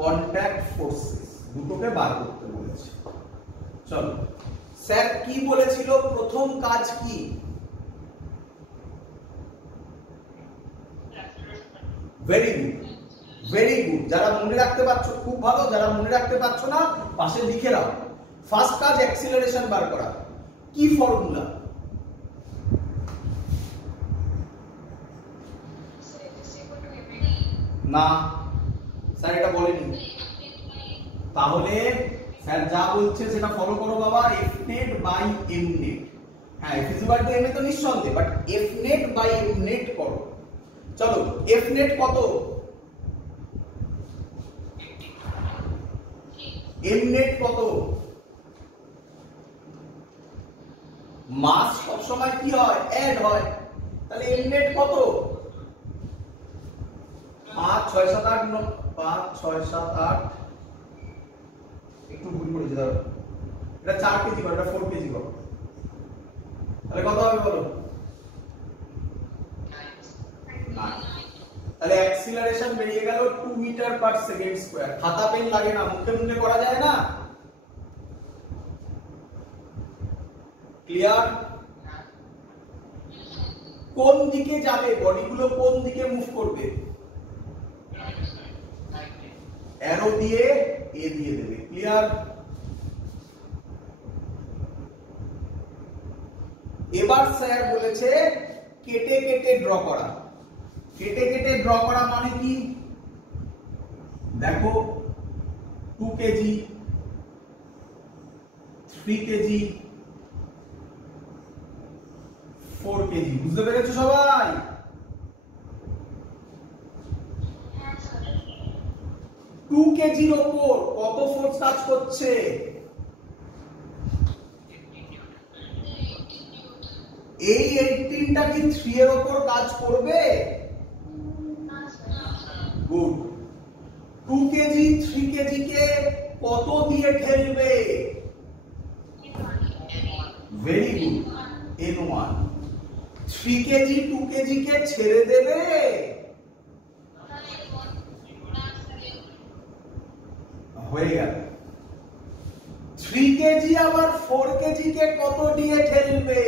কন্টাক্ট ফোর্সেস দুটোকে বার করতে বলেছে। চলো, স্যার কি বলেছিল? প্রথম কাজ কি? Very good, very good. যারা মনে রাখতে পারছো খুব ভালো, যারা মনে রাখতে পারছো না পাশে লিখে রাখো। ফার্স্ট কাজ অ্যাক্সিলারেশন বার করা। কি ফর্মুলা? না স্যার এটা বলেনি। তাহলে স্যার যা বলছে সেটা ফলো করো বাবা। F net by M net। হ্যাঁ, F is equal to M তো নিঃসন্দেহে, but F net by M net করো। চলো, F net কত? M net কত? মাস সব সময় কি হয়? অ্যাড হয়। তাহলে M net কত? 5 6 7 8 9 5 6 7 8, একটু ভুল করেছি দাঁড়াও। এটা 4 কেজি করো, এটা 4 কেজি করো। তাহলে কত হবে বলো? 9। তাহলে অ্যাক্সিলারেশন বেরিয়ে গেল 2 মিটার পার সেকেন্ড স্কয়ার। খাতা পেন লাগে না, মুখে মুখে করা যায় না। ক্লিয়ার? কোন দিকে যাবে বডিগুলো? কোন দিকে মুভ করবে? অ্যারো দিয়ে এ দিয়ে দেবে। ক্লিয়ার? এবার স্যার বলেছে কেটে কেটে ড্র করা। কেটে কেটে ড্র করা মানে কি? দেখো 2 কেজি, 3 কেজি, 4 কেজি। বুঝতে পেরেছো সবাই? হ্যাঁ স্যার। 2 কেজির উপর কত ফোর্স কাজ করছে? এই 18টা কি 3 এর উপর কাজ করবে? গুড। 2 কেজি 3 কেজি কে কত দিয়ে ঠেলবে? Very good, n1। 3 KG 2 KG কে ছেড়ে দেবে? হয়ে গেল। 3 কেজি আবার 4 কেজি কে কত দিয়ে ঠেলবে?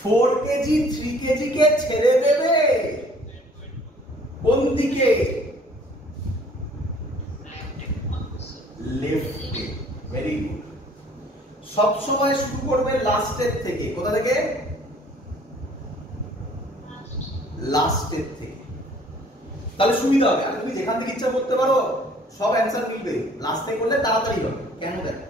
4 কেজি 3 কেজি কে ছেড়ে দেবে কোন দিকে? লেফটে। Very good. সব সময় শুরু করবে লাস্টের থেকে। কোথা থেকে? লাস্টের থেকে। তাহলে সুবিধা হবে। আর তুমি যেখান থেকে ইচ্ছা করতে পারো, সব অ্যানসার মিলবে। লাস্ট থেকে করলে তাড়াতাড়ি হবে। কেন দেখো,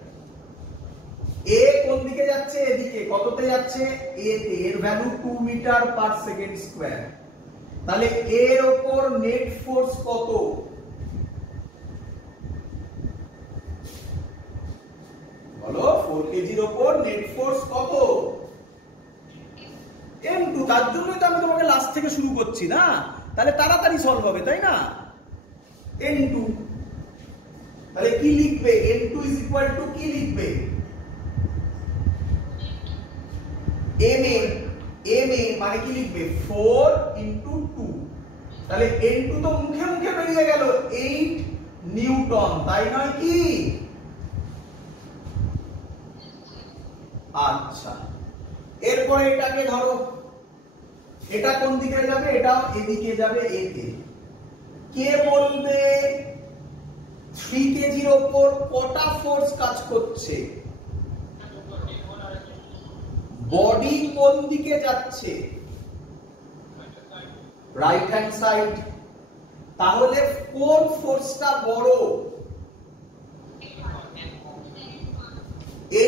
এ কোন দিকে যাচ্ছে? এদিকে। কততে যাচ্ছে? এ তে। এর value 2 metre per second square. তাহলে এর উপর নেট ফোর্স কত? বলো, 4 কেজির উপর নেট ফোর্স কত? m2। তার জন্যই তো আমি তোমাকে লাস্ট থেকে শুরু করছি না, তাহলে তাড়াতাড়ি সলভ হবে, তাই না? n2। তাহলে কি লিখবে? n2 ইজ ইকুয়াল টু কি লিখবে? ma মানে কি লিখবে? 4 ইনটু 2। তাহলে n2 তো মুখে মুখে বেরিয়ে গেল 8 নিউটন, তাই নয় কি? আচ্ছা, এরপরে এটাকে ধরো, এটা কোন দিকে যাবে? এটা এদিকে যাবে, এতে। কে বলবে 3 কেজির উপর কটা ফোর্স কাজ করছে? বডি কোন দিকে যাচ্ছে? Right hand side. তাহলে কোন ফোর্সটা বড়?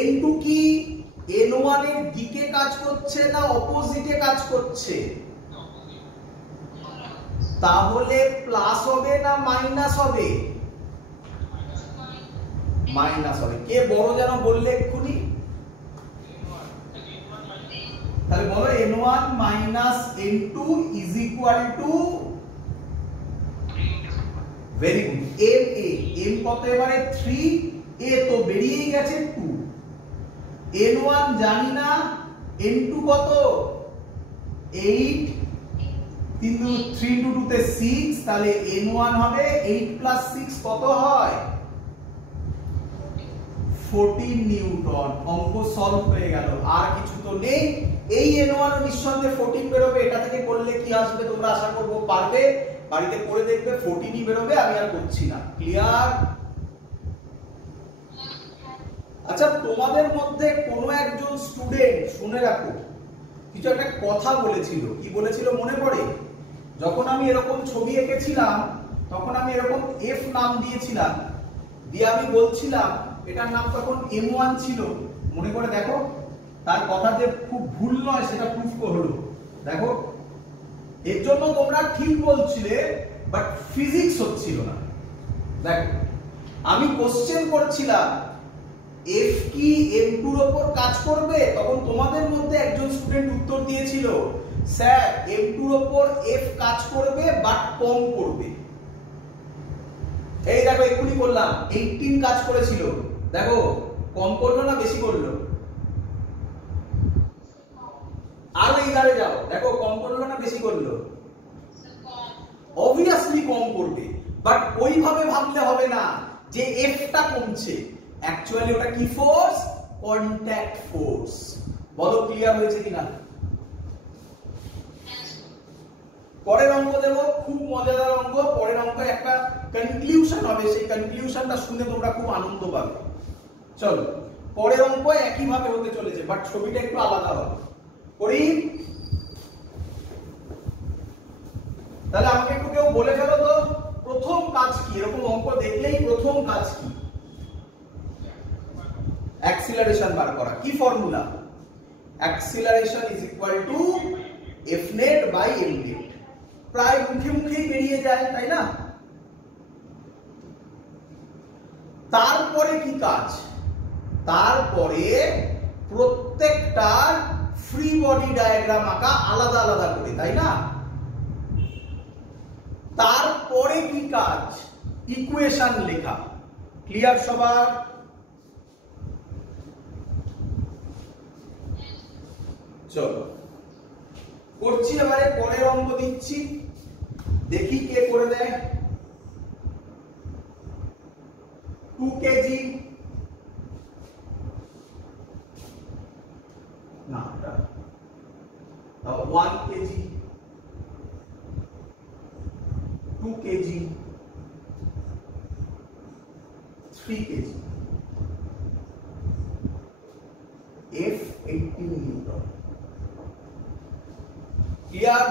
n2 কি n1 এর দিকে কাজ করছে না অপোজিটে কাজ করছে? তাহলে প্লাস হবে না মাইনাস হবে? মাইনাস হবে। কে বড় যেন বললে এক্ষুনি? তাহলে বলো n1 minus n2 is equal two, very good, m কত এবারে? 3, a তো বেরিয়ে গেছে 2। n1 জানি না, n2 কত? 8, 3 টু 2 তে 6, তাহলে n1 হবে 8 প্লাস 6 কত হয়? 14 নিউটন। অঙ্ক সলভ হয়ে গেল। আর কিছু তো নেই। এই n1 নিঃসন্দেহে 14 বেরোবে। এটা থেকে করলে কি আসবে তোমরা আশা করব পারবে। বাড়িতে করে দেখবে 14ই বেরোবে। আমি আর করছি না। ক্লিয়ার? আচ্ছা, তোমাদের মধ্যে কোনো একজন স্টুডেন্ট শুনে রাখো, কিছু একটা কথা বলেছিল। কি বলেছিল মনে পড়ে? যখন আমি এরকম ছবি এঁকেছিলাম, তখন আমি এরকম f নাম দিয়েছিলাম, দিয়ে আমি বলছিলাম এটার নাম তখন m1 ছিল। মনে করে দেখো, তার কথা যে খুব ভুল নয় সেটা প্রুফ হলো। দেখো, এর জন্য তোমরা ঠিক বলছিলে, বাট ফিজিক্স হচ্ছিল না। দেখো, আমি কোশ্চেন করছিলাম f কি m2 এর উপর কাজ করবে? তখন তোমাদের মধ্যে একজন স্টুডেন্ট উত্তর দিয়েছিল, স্যার m2 এর উপর f কাজ করবে বাট কম করবে। এই দেখো, এক্ষুনি বললাম 18 কাজ করেছিল। দেখো, কম করলো না বেশি করলো? আরো এই ধারে যাও, দেখো কম করলো না বেশি করলো? অবভিয়াসলি কম করবে। বাট ওইভাবে ভাবলে হবে না যে f টা কমছে। অ্যাকচুয়ালি ওটা কি ফোর্স? Contact force. বলো ক্লিয়ার হয়েছে কিনা? পরের অঙ্ক দেব, খুব মজাদার অঙ্ক। পরের অঙ্কে একটা কনক্লুশন হবে, সেই কনক্লুশনটা শুনে তোমরা খুব আনন্দ পাবে। চলো, পরের অঙ্ক একই ভাবে হতে চলেছে, বাট ছবিটা একটু আলাদা হবে। করি? তাহলে আমাকে একটু কেউ বলে ফেলো তো, প্রথম কাজ কি? এরকম অঙ্ক দেখলেই প্রথম কাজ কি? অ্যাক্সিলারেশন বার করা। কি formula? Acceleration is equal to F net by M net. প্রায় মুখে মুখেই বেরিয়ে যায়, তাই না? তারপরে কি কাজ? তারপরে প্রত্যেকটার ফ্রি বডি ডায়াগ্রাম আঁকা আলাদা আলাদা করে, তাই না? তারপরে কি কাজ? ইকুয়েশন লেখা। ক্লিয়ার সবার? চলো করছি, এবারে পরের অঙ্ক দিচ্ছি, দেখি কে করে দেয়। 2 কেজি না, 1 KG, 2 KG, 3 KG, F 18 Newton. Clear?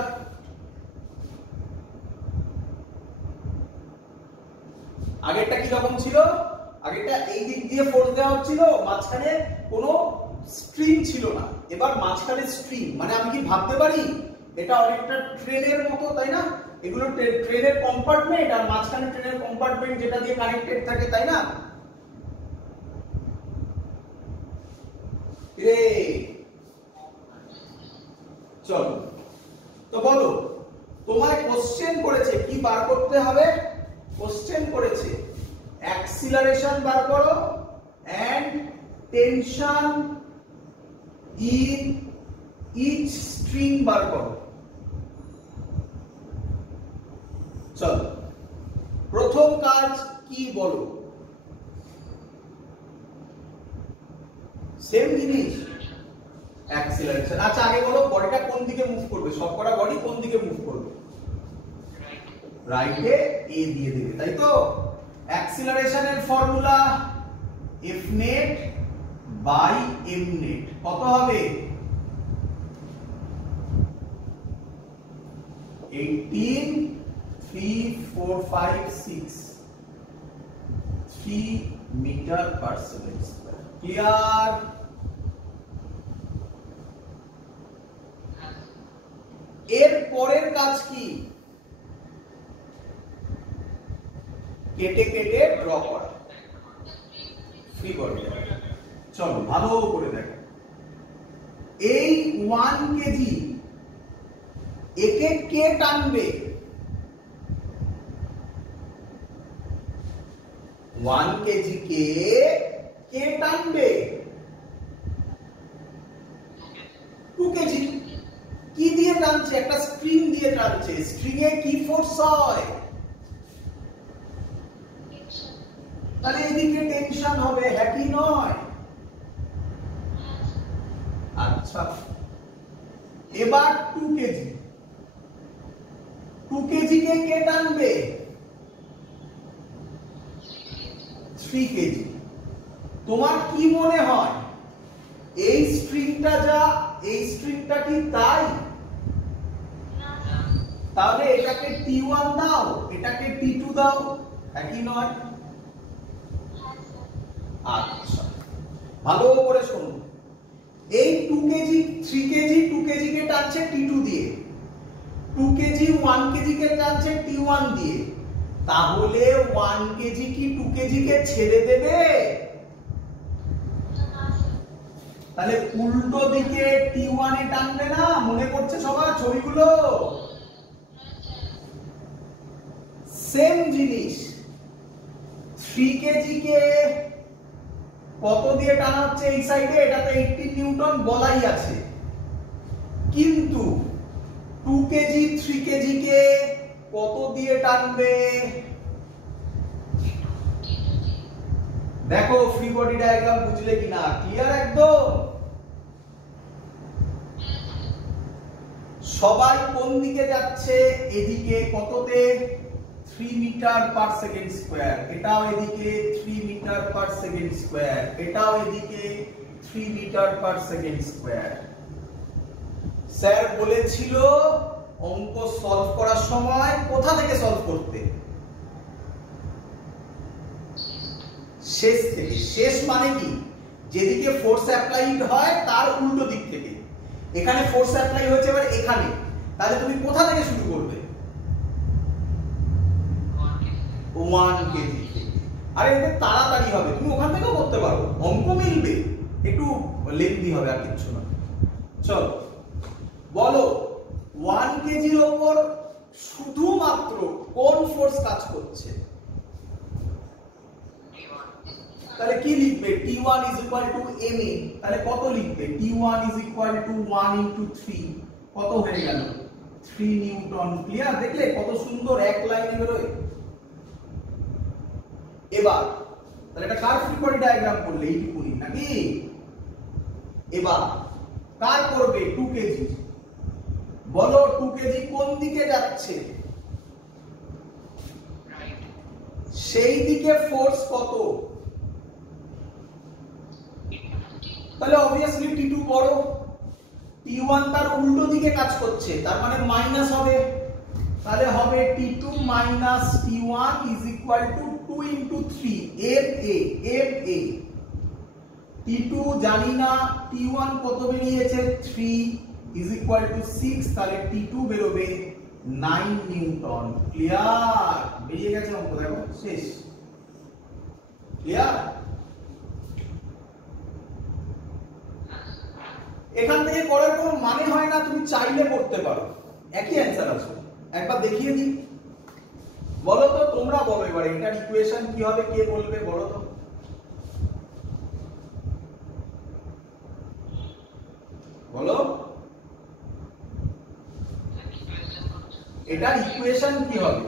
আগেরটা কি রকম ছিল? আগেরটা এই দিক দিয়ে ফোর্স দেওয়া হচ্ছিল, মাঝখানে কোনো স্ট্রিং ছিল না। এবার মাঝখানে স্ট্রিং, মানে আমি কি ভাবতে পারি এটা অনেকটা ট্রেনের মতো, তাই না? এগুলো ট্রেনের কম্পার্টমেন্ট, আর মাঝখানে ট্রেনের কম্পার্টমেন্ট যেটা দিয়ে কানেক্টেড থাকে, তাই না? চলো তো বলো, তোমায় কোশ্চেন করেছে কি বার করতে হবে? কোশ্চেন করেছে অ্যাক্সিলারেশন বার করো and tension in each string বার করো। চলো প্রথম কাজ কি বলো? সেম জিনিস, অ্যাক্সিলারেশন। আচ্ছা আগে বলো বডিটা কোন দিকে মুভ করবে? সবকটা বডি কোন দিকে মুভ করবে? রাইটে এ দিয়ে দেবে, তাই তো? অ্যাক্সিলারেশনের formula F net by M net কত হবে? 18 3 4 5 6 3 metre per second square. Clear? এর পরের কাজ কি? কেটে কেটে ড্র করা, ফ্রি বডি। চলো ভালো করে দেখো, এই 1 কেজি একে কে টানবে? 1 কেজি কে টানবে? 2 কেজি। কি দিয়ে টানছে? একটা স্ট্রিং দিয়ে টানছে। স্ট্রিং এ কি ফোর্স হয়? তাহলে এদিকে টেনশন হবে, হ্যাঁ কি নয়? আচ্ছা এবার 2 কেজি, 2 কেজি কে টানবে? 3 কেজি। তোমার কি মনে হয় এই স্ট্রিংটা যা, এই স্ট্রিংটা কি তাই? তাহলে এটাকে T1 দাও, এটাকে T2 দাও, একই নয়? আচ্ছা ভালো করে শোনো, এই 2 কেজি 3 কেজি 2 কেজি কে টানছে T2 দিয়ে, 2 কেজি 1 কেজি কে টানছে T1 দিয়ে। তাহলে 1 কেজি কি 2 কেজি কে ছেড়ে দেবে? তাহলে উল্টো দিকে T1 এ টানবে না? মনে করছে সবার ছবিগুলো? সেম জিনিস 3 কেজি কে কত দিয়ে টানা হচ্ছে? এই সাইডে এটাতে 18 নিউটন বলাই আছে, কিন্তু 2 কেজি 3 কেজি কে কত দিয়ে টানবে? দেখো ফ্রি বডি ডায়াগ্রাম বুঝলে কিনা? ক্লিয়ার একদম? সবাই কোন দিকে যাচ্ছে? এদিকে। কততে? 3 মিটার পার সেকেন্ড স্কয়ার। এটাও এদিকে 3 মিটার পার সেকেন্ড স্কয়ার, এটাও এদিকে 3 metre per second square. Sir বলেছিল অঙ্ক সলভ করার সময় কোথা থেকে সলভ করতে? শেষ থেকে। শেষ মানে কি? যেদিকে ফোর্স অ্যাপ্লাইড হয় তার উল্টো দিক থেকে। এখানে ফোর্স অ্যাপ্লাই হয়েছে এবার এখানে, তাহলে তুমি কোথা থেকে শুরু করবে? 1 কেজি থেকে। আরে এটা তাড়াতাড়ি হবে, তুমি ওখান থেকেও করতে পারো, অঙ্ক মিলবে, একটু লেন্দি হবে আর কিছু না। চলো বলো 1 কেজির উপর শুধুমাত্র কোন ফোর্স কাজ করছে? তাহলে কি লিখবে? T1 is equal to ma, তাহলে কত লিখবে? T1 is equal to 1 into 3, কত হয়ে গেল? 3 নিউটন। ক্লিয়ার? দেখলে কত সুন্দর এক লাইনে বেরোয়। এবার তাহলে এটা কার ফ্রি বডি ডায়াগ্রাম করলে এইটুকুনি নাকি? এবার কার করবে 2 কেজি? বলো 2 কেজি কোন দিকে যাচ্ছে? সেই দিকে ফোর্স কত? তাহলে obviously T2 বড়, T1 তার উল্টো দিকে কাজ করছে, তার মানে মাইনাস হবে। তাহলে হবে T2 minus T1 is equal to 2 into 3 FA। T2 জানি না, T1 কত বেরিয়েছে? 3 is equal to 6, তাহলে T2 বেরোবে 9 নিউটন। ক্লিয়ার? বেরিয়ে গেছে অঙ্ক, দেখো শেষ। ক্লিয়ার? এখান থেকে করার কোনো মানে হয় না, তুমি চাইলে করতে পারো, একই অ্যান্সার আসবে। একবার দেখিয়ে দিই, বলো তো, তোমরা বলো এবারে এটার ইকুয়েশন কি হবে, কে বলবে বলো তো? বলো এটার ইকুয়েশন কি হবে?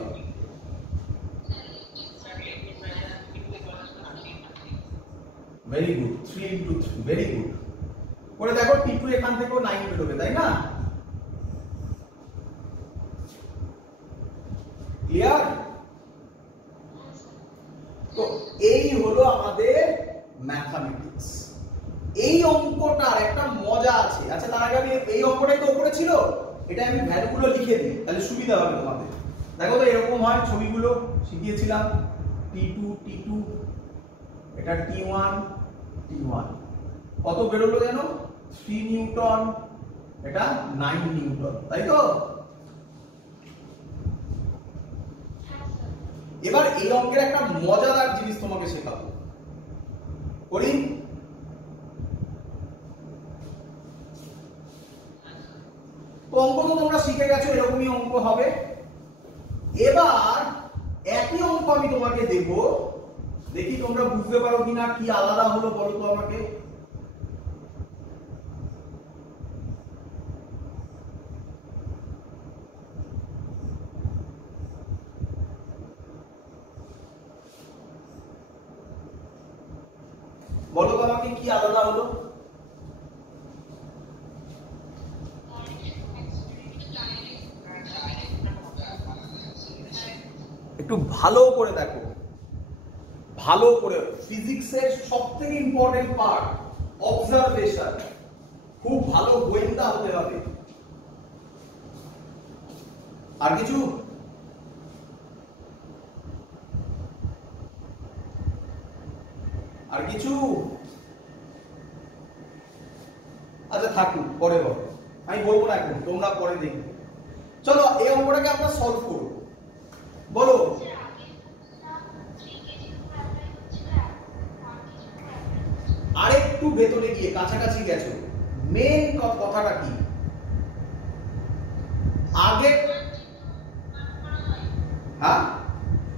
Very good, 3 into 3, very good. করে দেখো T2 এখান থেকেও 9 বেরোবে, তাই না? ক্লিয়ার? তো এই হলো আমাদের ম্যাথমেটিক্স। এই অঙ্কটার একটা মজা আছে। আচ্ছা তার আগে আমি এই অঙ্কটাই তো উপরে ছিল, এটা আমি ভ্যালুগুলো লিখে দিই, তাহলে সুবিধা হবে তোমাদের। দেখো তো এরকম হয়, ছবিগুলো শিখিয়েছিলাম, T2 T2, এটা T1 T1, কত বেরোলো জানো? 3 নিউটন, এটা 9 নিউটন, তাই তো? এবার এই অঙ্কের একটা মজাদার জিনিস তোমাকে শেখাবো, করি? তো অঙ্ক তো তোমরা শিখে গেছো, এরকমই অঙ্ক হবে। এবার একই অঙ্ক আমি তোমাকে দেব, দেখি তোমরা বুঝতে পারো কিনা, কি আলাদা হলো বলো তো আমাকে। বলো তো আমাকে কি আলাদা হলো? একটু ভালো করে দেখো, ভালো করে। ফিজিক্সের সবথেকে ইম্পর্টেন্ট পার্ট অবজারভেশন, খুব ভালো গোয়েন্দা হতে হবে। আর কিছু? আর কিছু? আচ্ছা থাকুক, পরে বলো, আমি বলবো না এখন, তোমরা পরে দেখবে। চলো এই অঙ্কটাকে আমরা সলভ করব। বলো আরেকটু ভেতরে গিয়ে, কাছাকাছি গেছো, মেন কথাটা কি? আগে হ্যাঁ,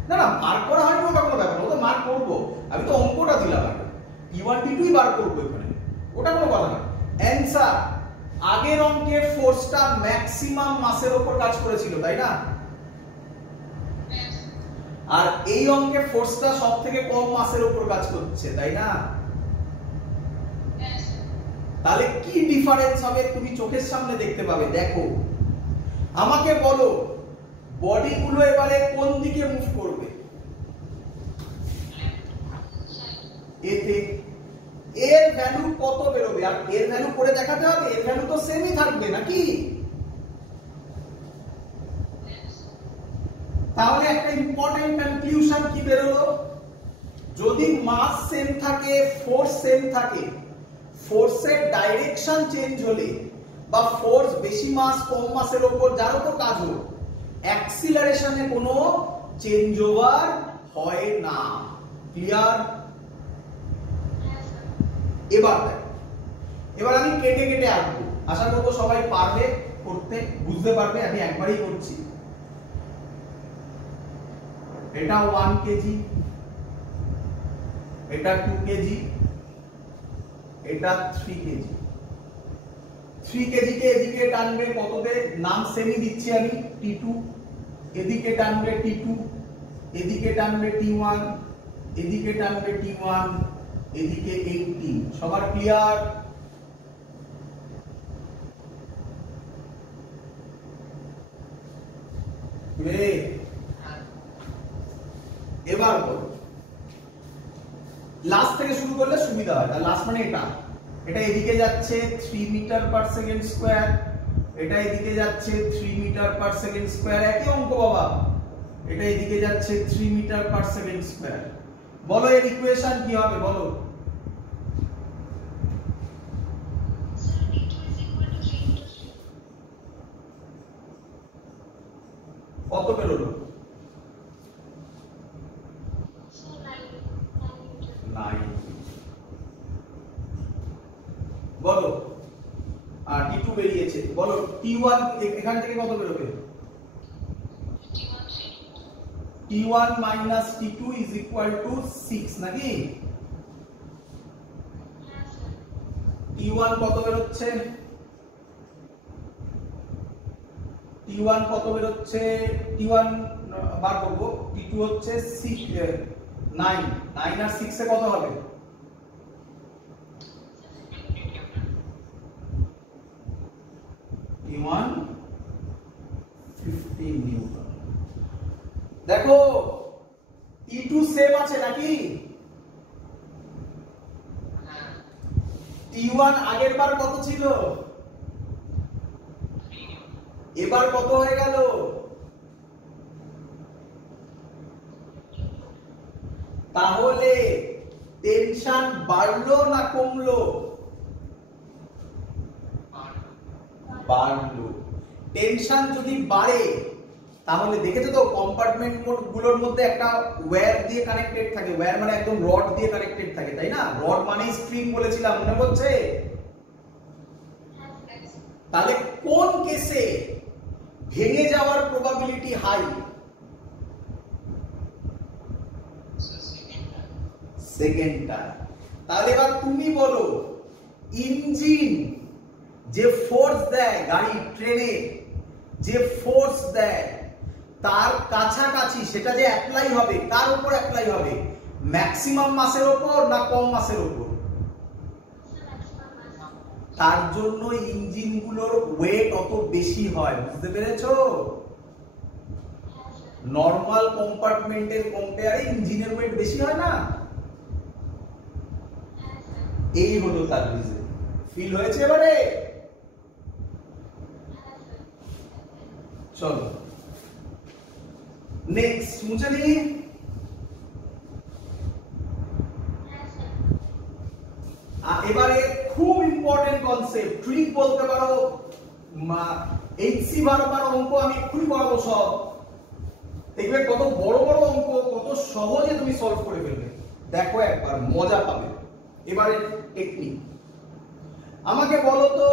না না মার্ক করা হয়নি, ওটা কোনো ব্যাপার না, ওটা মার্ক করবো, আমি তো অঙ্কটা দিলাম আগে, T1 T2 বার করবো এখানে, ওটা কোনো কথা না। অ্যানসার, আগের অঙ্কে ফোর্সটা ম্যাক্সিমাম মাসের উপর কাজ করেছিল, তাই না? আর এই অঙ্কে ফোর্সটা সবথেকে কম মাসের উপর কাজ করছে, তাই না? তাহলে কি ডিফারেন্স হবে তুমি চোখের সামনে দেখতে পাবে। দেখো আমাকে বলো, বডিগুলো এবারে কোন দিকে মুভ করবে? এতে। এর ভ্যালু কত বেরোবে? আর এর ভ্যালু করে দেখাতে হবে, এর ভ্যালু তো সেমই থাকবে নাকি? তাহলে একটা ইম্পর্টেন্ট কনক্লুশন কি বেরোলো? যদি মাস সেম থাকে, ফোর্স সেম থাকে, ফোর্সের ডাইরেকশন চেঞ্জ হলে বা ফোর্স বেশি মাস কম মাসের উপর যার উপর কাজ হোক, অ্যাক্সিলারেশনে কোনো চেঞ্জ ওভার হয় না। ক্লিয়ার? এবার আমি কেটে কেটে আঁকবো, আশা করবো সবাই পারবে করতে, বুঝতে পারবে। আমি একবারই করছি। এটা 1 কেজি, এটা 2 কেজি, এটা 3 কেজি। 3 কেজি কে এদিকে টানবে কততে? নাম সেমই দিচ্ছি আমি, T2। এদিকে টানবে T2, এদিকে টানবে T1, এদিকে টানবে T1, এদিকে 18। সবার ক্লিয়ার? এবার বল, লাস্ট থেকে শুরু করলে সুবিধা হয়। লাস্ট মানে এটা এদিকে যাচ্ছে 3 মিটার পার সেকেন্ড স্কয়ার, এটা এদিকে যাচ্ছে 3 মিটার পার সেকেন্ড স্কয়ার। একই অঙ্ক বাবা। এটা এদিকে যাচ্ছে 3 মিটার পার সেকেন্ড স্কয়ার। বলো এর ইকুয়েশন কি হবে? বলো। কত বেরোলো? 9। বলো। আর T2 বেরিয়েছে, বলো T1 এখান থেকে কত বেরোবে? T1 minus T2 is equal to 6 নাকি? T1 কত বেরোচ্ছে? T1 কত বেরোচ্ছে? T1 বার করব। T2 হচ্ছে 9 আর 6 এ কত হবে? T1 15 Newton. দেখো T2 সেম আছে নাকি? T1 আগের বার কত ছিল? এবার কত হয়ে গেল? তাহলে টেনশন বাড়লো না কমলো? বাড়লো। টেনশন যদি বাড়ে তাহলে দেখেছো তো কম্পার্টমেন্ট গুলোর মধ্যে একটা ওয়্যার দিয়ে কানেক্টেড থাকে। ওয়্যার মানে একদম রড দিয়ে কানেক্টেড থাকে, তাই না? রড মানে স্ট্রিং বলেছিলাম, মনে পড়ছে? তাহলে কোন কেসে ভেঙে যাওয়ার প্রবাবিলিটি হাই? সেকেন্ডটা। তাহলে এবার তুমি বলো, ইঞ্জিন যে ফোর্স দেয়, গাড়ি ট্রেনে যে ফোর্স দেয় তার কাছাকাছি সেটা যে অ্যাপ্লাই হবে, কার উপর অ্যাপ্লাই হবে? ম্যাক্সিমাম মাসের উপর না কম মাসের উপর? তার জন্য ইঞ্জিনগুলোর ওয়েট অত বেশি হয়। বুঝতে পেরেছো? নরমাল কম্পার্টমেন্টের কম্পেয়ারে ইঞ্জিনের ওয়েট বেশি হয় না? এই হলো তার রিজন। ফিল হয়েছে এবারে? চলো নেক্সট মুছে দিই। এবারে খুব ইম্পর্টেন্ট কনসেপ্ট, ট্রিক বলতে পারো, এইচসি বারবার অঙ্ক আমি এক্ষুনি পড়াবো সব। দেখবে কত বড় বড় অঙ্ক কত সহজে তুমি সলভ করে ফেলবে। দেখো একবার মজা পাবে। এবারে টেকনিক, আমাকে বলো তো,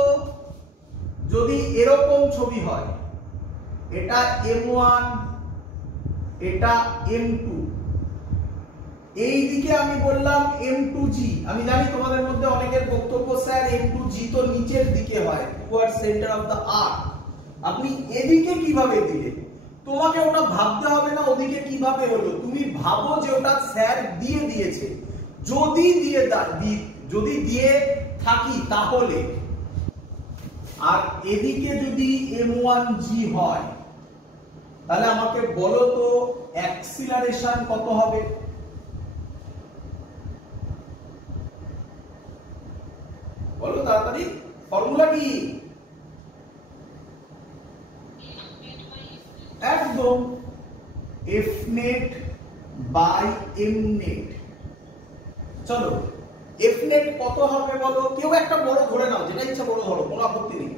যদি এরকম ছবি হয়, এটা M1, এটা M2, এই দিকে আমি বললাম M2G। আমি জানি তোমাদের মধ্যে অনেকের বক্তব্য, স্যার M2G তো নিচের দিকে হয়, towards centre of the earth. আপনি এদিকে কিভাবে দিলে? তোমাকে ওটা ভাবতে হবে না ওদিকে কিভাবে হলো, তুমি ভাবো যে ওটা স্যার দিয়ে দিয়েছে। যদি দিয়ে থাকি তাহলে, আর এদিকে যদি M1G হয়, তাহলে আমাকে বলো তো অ্যাক্সিলারেশন কত হবে? বলো তাড়াতাড়ি, ফর্মুলা কি? একদম F net by M net। চলো এফ নেট কত হবে বলো? কেউ একটা বড় ধরে নাও, যেটা ইচ্ছা বড় ধরো, কোনো আপত্তি নেই।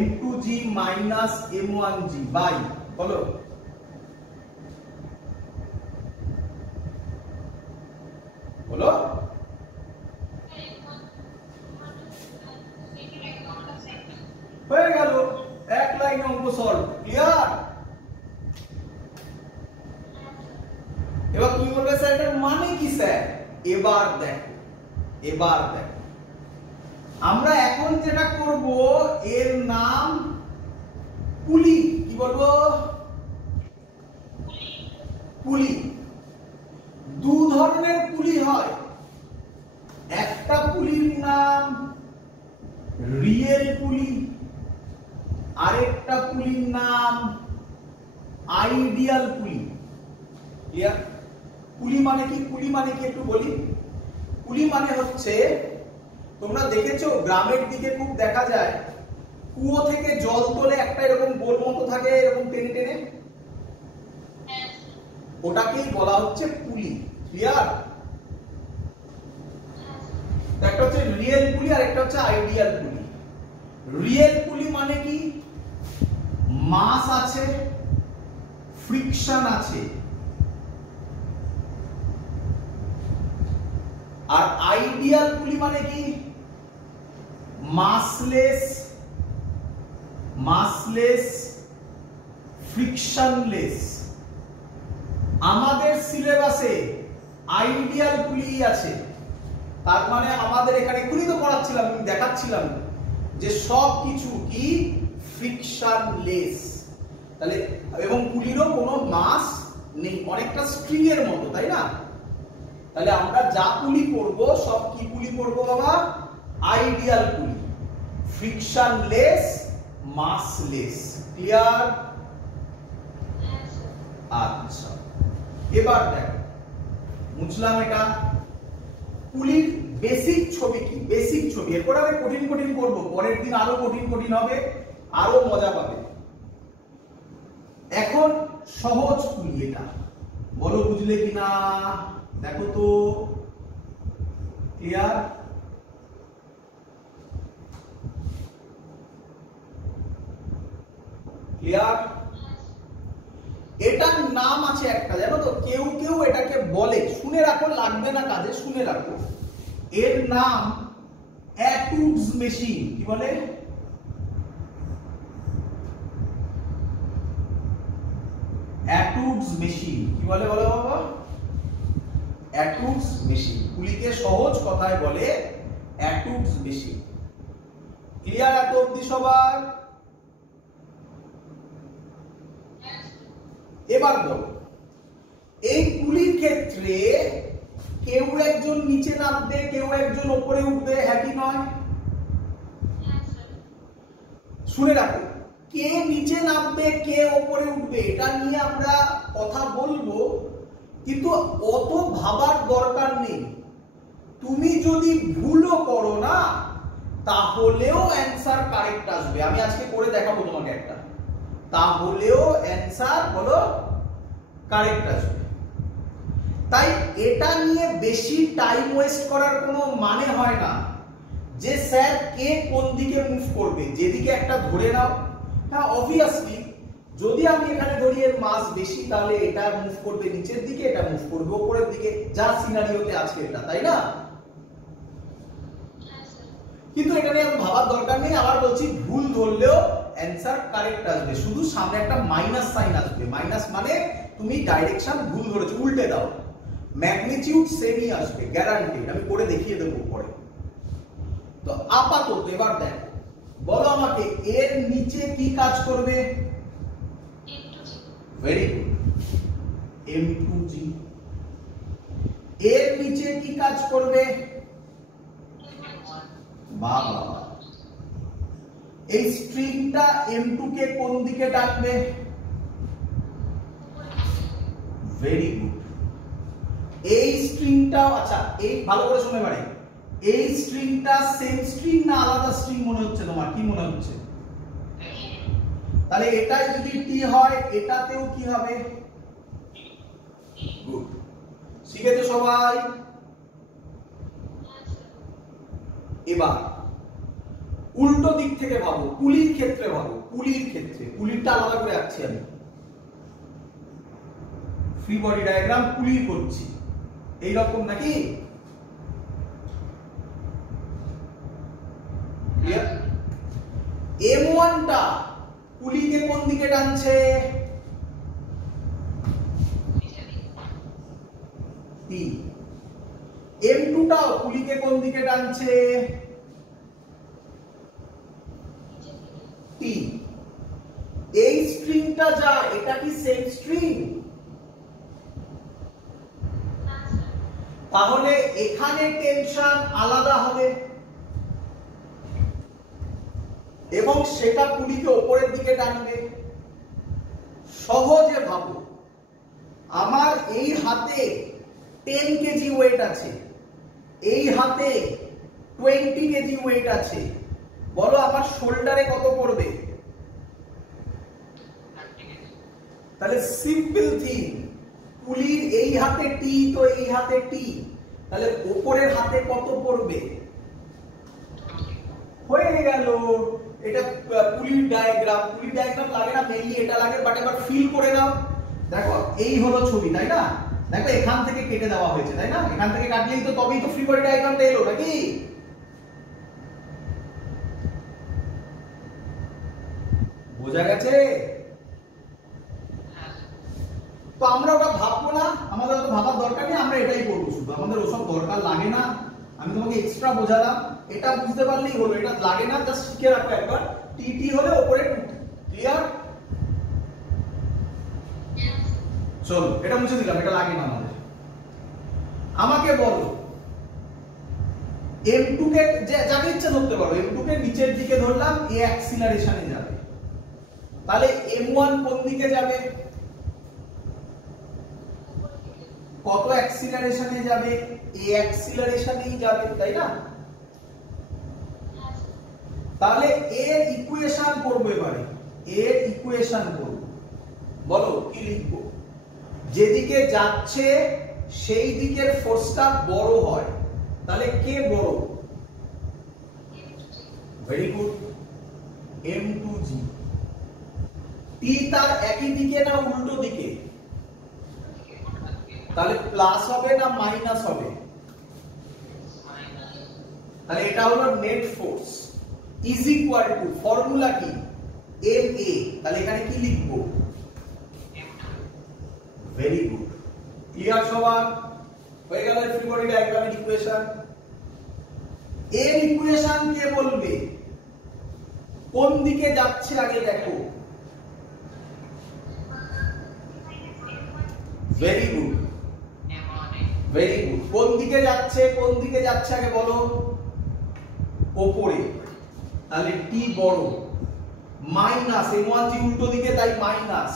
M2G মাইনাস M1G বাই বলো বলো হয়ে গেল, এক লাইন অঙ্ক সলভ। ক্লিয়ার? এবার তুমি বলবে স্যার এটার মানে কি স্যার? এবার দেখো, এবার দেখো, আমরা এখন যেটা করব এর নাম পুলি। কি বলবো? পুলি। দু ধরনের পুলি হয়, একটা পুলির নাম রিয়েল পুলি, আরেকটা পুলির নাম আইডিয়াল পুলি। ক্লিয়ার? পুলি মানে কি? পুলি মানে কি একটু বলি। পুলি মানে হচ্ছে, তোমরা দেখেছো গ্রামের দিকে খুব দেখা যায় কুয়ো থেকে জল তোলে, একটা এরকম গোল মতো থাকে, এরকম টেনে টেনে, ওটাকেই বলা হচ্ছে পুলি। ক্লিয়ার? একটা হচ্ছে রিয়েল পুলি আর একটা হচ্ছে আইডিয়াল পুলি। রিয়েল পুলি মানে কি? মাস আছে, ফ্রিকশন আছে। আর আইডিয়াল পুলি মানে কি? মাসলেস, ফ্রিকশনলেস। আমাদের সিলেবাসে আইডিয়াল পুলি আছে, তার মানে আমাদের এখানে পুলি তো পড়াচ্ছিলাম, আমি দেখাচ্ছিলাম যে সব কিছু কি ফ্রিকশনলেস। তাহলে এবং পুলিরও কোনো মাস নেই, অনেকটা স্ট্রিং এর মতো, তাই না? তাহলে আমরা যা পুলি করব সব কি পুলি করব বাবা? আইডিয়াল পুলি, ফ্রিকশনলেস, মাসলেস। ক্লিয়ার? আচ্ছা, এবার দেখো, বুঝলাম এটা পুলির বেসিক ছবি কি? বেসিক ছবি। এরপর আমি কঠিন কঠিন করব, পরের দিন আরো কঠিন কঠিন হবে, আরো মজা পাবে। এখন সহজ পুলি এটা, বলো বুঝলে কিনা? দেখো তো, ক্লিয়ার? ক্লিয়ার? এটার নাম আছে একটা, জানো তো, কেউ কেউ এটাকে বলে, শুনে রাখো, লাগবে না কাজে, শুনে রাখো, এর নাম অ্যাটুডস মেশিন। কি বলে? অ্যাটুডস মেশিন। কি বলে বলো বাবা? অ্যাটুডস মেশিন। পুলিকে সহজ কথায় বলে অ্যাটুডস মেশিন। ক্লিয়ার এত অবধি সবার? এবার বলো, এই পুলির ক্ষেত্রে কেউ একজন নিচে নামবে, কেউ একজন উপরে উঠবে, হ্যাঁ কি নয়? শুনে রাখো, কে নিচে নামবে, কে উপরে উঠবে, এটা নিয়ে আমরা কথা বলবো, কিন্তু অত ভাবার দরকার নেই। তুমি যদি ভুলও করো না, তাহলেও অ্যানসার কারেক্ট আসবে। আমি আজকে করে দেখাবো তোমাকে একটা, তাহলেও অ্যানসার বলো কারেক্ট আসবে। তাই এটা নিয়ে বেশি টাইম ওয়েস্ট করার কোনো মানে হয় না যে স্যার কে কোন দিকে মুভ করবে। যেদিকে একটা ধরে নাও, হ্যাঁ অবভিয়াসলি যদি আমি এখানে ধরি এর মাস বেশি, তাহলে এটা মুভ করবে নিচের দিকে, এটা মুভ করবে উপরের দিকে, যা সিনারিওতে আছে এটা, তাই না? কিন্তু এটা নিয়ে ভাবার দরকার নেই। আবার বলছি, ভুল ধরলেও অ্যানসার কারেক্ট আসবে, শুধু সামনে একটা মাইনাস সাইন আসবে। মাইনাস মানে তুমি ডাইরেকশন ভুল ধরেছো, উল্টে দাও, ম্যাগনিটিউড সেমই আসবে, গ্যারান্টিড। আমি করে দেখিয়ে দেবো পরে। তো আপাতত এবার দেখো, বলো আমাকে এর নিচে কি কাজ করবে? Very good, M2G। এর নিচে কি কাজ করবে? বাবা, এই স্ট্রিংটা M2 কে কোন দিকে টানবে? Very good. এই স্ট্রিংটাও, আচ্ছা এই ভালো করে শুনে পারে, এই স্ট্রিংটা সেম স্ট্রিং না আলাদা স্ট্রিং মনে হচ্ছে তোমার? কি মনে হচ্ছে? তাহলে এটাই যদি টি হয়, এটাতেও কি হবে? গুড। শিখেছো সবাই? এবার উল্টো দিক থেকে ভাবো, কুলির ক্ষেত্রে ভাবো, কুলির ক্ষেত্রে। কুলিরটা আলাদা করে আঁকছি আমি, ফ্রি বডি ডায়াগ্রাম কুলির করছি এইরকম নাকি? M1 টা কুলিকে কোন দিকে টানছে? T। M2 টাও কুলিকে কোন দিকে টানছে? T। এই স্ট্রিংটা যা, এটা কি সেম স্ট্রিং? তাহলে এখানে টেনশন আলাদা হবে এবং সেটা পুলিকে উপরের দিকে টানবে। সহজে ভাবো, আমার এই হাতে 10 কেজি ওয়েট আছে, এই হাতে 20 কেজি ওয়েট আছে, বলো আমার শোল্ডারে কত পড়বে? তাহলে সিম্পল থিং, পুলির এই হাতে টি তো এই হাতে টি, তাহলে উপরের হাতে কত পড়বে? হয়ে গেল। এটা পুলির ডায়াগ্রাম। পুলির ডায়াগ্রাম লাগে না, মেইনলি এটা লাগে, বাট এবার ফিল করে নাও। দেখো এই হলো ছবি, তাই না? দেখো এখান থেকে কেটে দেওয়া হয়েছে, তাই না? এখান থেকে কাটলেই তো তবেই তো ফ্রি বডি ডায়াগ্রামটা এলো নাকি? বোঝা গেছে? তো আমরা ওটা ভাববো না, আমাদের তো ভাবার দরকার নেই, আমরা এটাই করবো শুধু, আমাদের ওসব দরকার লাগে না। আমি তোমাকে এক্সট্রা বোঝালাম, এটা বুঝতে পারলেই হলো, এটা লাগে না, জাস্ট শিখে রাখো একবার। টি টি হলে উপরে টু। ক্লিয়ার? চলো এটা মুছে দিলাম, এটা লাগে না আমাদের। আমাকে বলো M2 কে যাকে ইচ্ছা ধরতে পারো, M2 কে নিচের দিকে ধরলাম, এ অ্যাক্সিলারেশনে যাবে, তাহলে M1 কোন দিকে যাবে? কত অ্যাক্সিলারেশনে যাবে? এ অ্যাক্সিলারেশনেই যাবে, তাই না? তাহলে এর ইকুয়েশন করব, এবারে এর ইকুয়েশন করব। বলো কি লিখবো? যেদিকে যাচ্ছে সেই দিকের ফোর্সটা বড় হয়, তাহলে কে বড়? Very good, M2G। টি তার একই দিকে না উল্টো দিকে? তাহলে প্লাস হবে না মাইনাস হবে? তাহলে এটা হলো net force is equal two, formula কি? MA। তাহলে এখানে কি লিখবো? Very good. ক্লিয়ার সবার? হয়ে গেল ফ্রি বডি ডায়াগ্রামের ইকুয়েশন। এর ইকুয়েশন কে বলবে? কোন দিকে যাচ্ছে আগে দেখো। Very good, very good. কোন দিকে যাচ্ছে, কোন দিকে যাচ্ছে আগে বলো। উপরে, তাহলে টি বড়। মাইনাস M1G উল্টো দিকে, তাই minus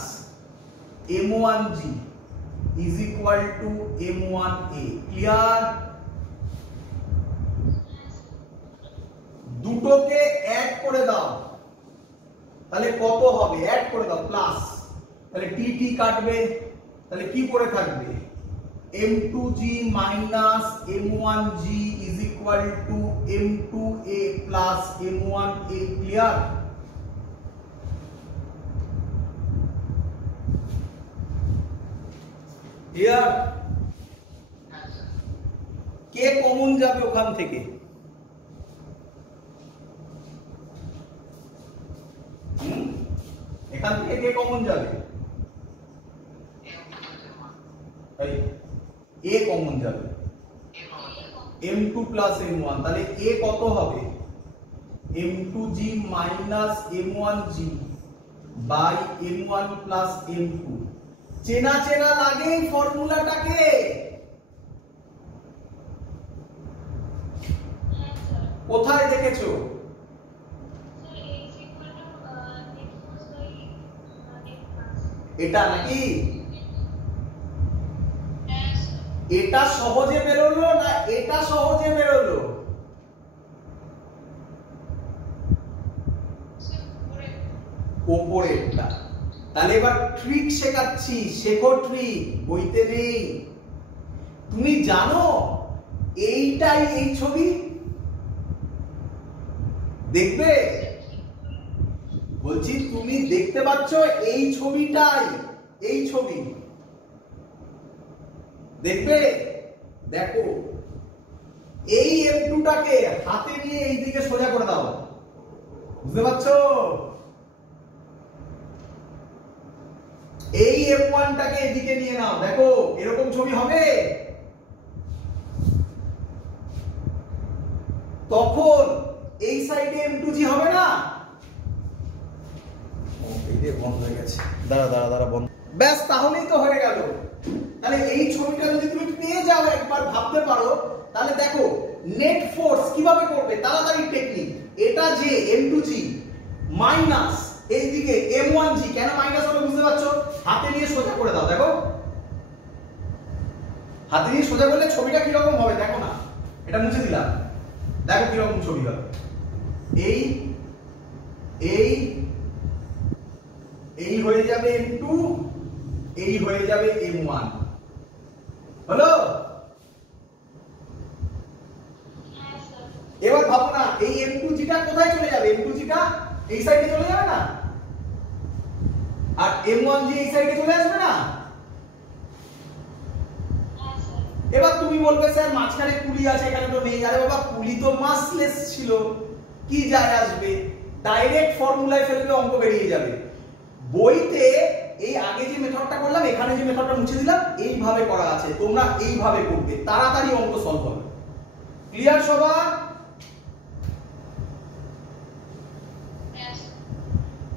M1G is equal to M1A। Clear? দুটোকে অ্যাড করে দাও, তাহলে কত হবে? অ্যাড করে দাও, প্লাস। তাহলে টি টি কাটবে, তাহলে কি পড়ে থাকবে? M2G minus M1G is equal to M2A plus M1A। Clear? Clear? K common যাবে ওখান থেকে? এখান থেকে কে কমন যাবে? এ কমন যাবে, M2 plus M1। তাহলে এ কত হবে? M2G minus M1G by M1 plus M2। চেনা চেনা লাগে ফর্মুলাটাকে? কোথায় দেখেছো? এটা নাকি? এটা সহজে বেরোলো না এটা সহজে বেরোলো? ওপরেরটা। তাহলে এবার ট্রিক শেখাচ্ছি, শেখো ট্রিক, বইতে নেই। তুমি জানো এইটাই এই ছবি, দেখবে বলছি, তুমি দেখতে পাচ্ছ এই ছবিটাই এই ছবি, দেখবে? দেখো এই M2টাকে হাতে নিয়ে এই দিকে সোজা করে দাও, বুঝতে পারছো? এই M1টাকে এদিকে নিয়ে নাও, দেখো এরকম ছবি হবে। তখন এই সাইডে M2G হবে না? বন্ধ হয়ে গেছে, দাঁড়া বন্ধ। ব্যাস, তাহলেই তো হয়ে গেল। তাহলে এই ছবিটা যদি তুমি পেয়ে যাও, একবার ভাবতে পারো, তাহলে দেখো নেট ফোর্স কিভাবে করবে, তাড়াতাড়ি টেকনিক। এটা যে M2G মাইনাস এইদিকে M1G, কেন মাইনাস হবে বুঝতে পারছো? হাতে নিয়ে সোজা করে দাও, দেখো হাতে নিয়ে সোজা করলে ছবিটা কিরকম হবে দেখো না। এটা মুছে দিলাম, দেখো কিরকম ছবি হবে। এই এই এই হয়ে যাবে M2, এই হয়ে যাবে M1, হলো? এবার ভাবো না, এই M2G-টা কোথায় চলে যাবে? M2G-টা এই সাইডে চলে যাবে না, আর M1G এই সাইডে চলে আসবে না? এবার তুমি বলবে স্যার মাঝখানে পুলি আছে, এখানে তো নেই। আরে বাবা, পুলি তো মাসলেস ছিল, কি যায় আসবে? ডাইরেক্ট ফর্মুলায় ফেলবে, অঙ্ক বেরিয়ে যাবে। বইতে এই আগে যে মেথডটা করলাম, এখানে যে মেথডটা মুছে দিলাম, এইভাবে করা আছে, তোমরা এইভাবে করবে, তাড়াতাড়ি অঙ্ক সলভ হবে। ক্লিয়ার সবার?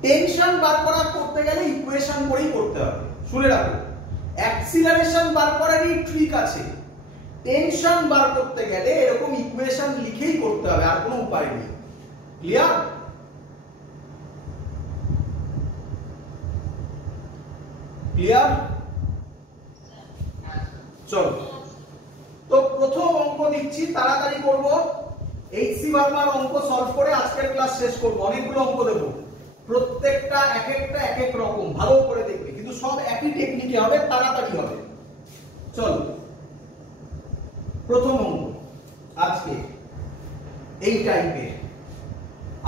টেনশন বার করা করতে গেলে ইকুয়েশন করেই করতে হবে, শুনে রাখো। অ্যাক্সিলারেশন বার করারই ট্রিক আছে, টেনশন বার করতে গেলে এরকম ইকুয়েশন লিখেই করতে হবে, আর কোনো উপায় নেই। ক্লিয়ার? ক্লিয়ার? চলো, তো প্রথম অঙ্ক দিচ্ছি, তাড়াতাড়ি করব। এইচসি বার্মার অঙ্ক সলভ করে আজকের ক্লাস শেষ করব। অনেকগুলো অঙ্ক দেবো, প্রত্যেকটা এক এক রকম, ভালো করে দেখবে, কিন্তু সব একই টেকনিকে হবে, তাড়াতাড়ি হবে। চলো, প্রথম অঙ্ক আজকে এই টাইপের।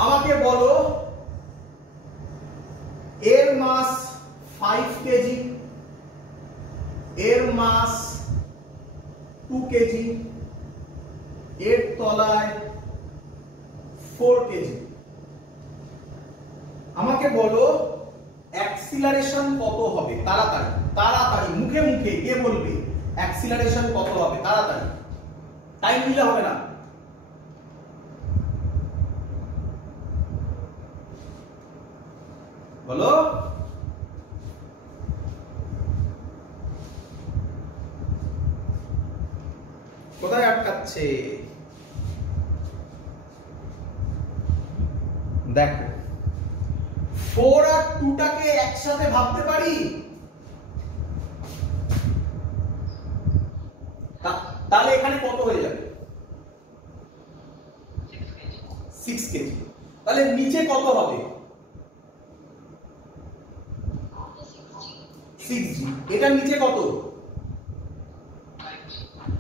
আমাকে বলো এর মাস 5 কেজি, এর মাস 2 কেজি, এর তলায় 4 কেজি। আমাকে বলো অ্যাক্সিলারেশন কত হবে? তাড়াতাড়ি তাড়াতাড়ি, মুখে মুখে কে বলবে অ্যাক্সিলারেশন কত হবে? তাড়াতাড়ি, টাইম দিলে হবে না। বলো। কোথায় আটকাচ্ছে? দেখো 4 আর 2টাকে একসাথে ভাবতে পারি? তাহলে এখানে কত হয়ে যাবে? 6 কেজি। তাহলে নিচে কত হবে? 6G। এটা নিচে কত?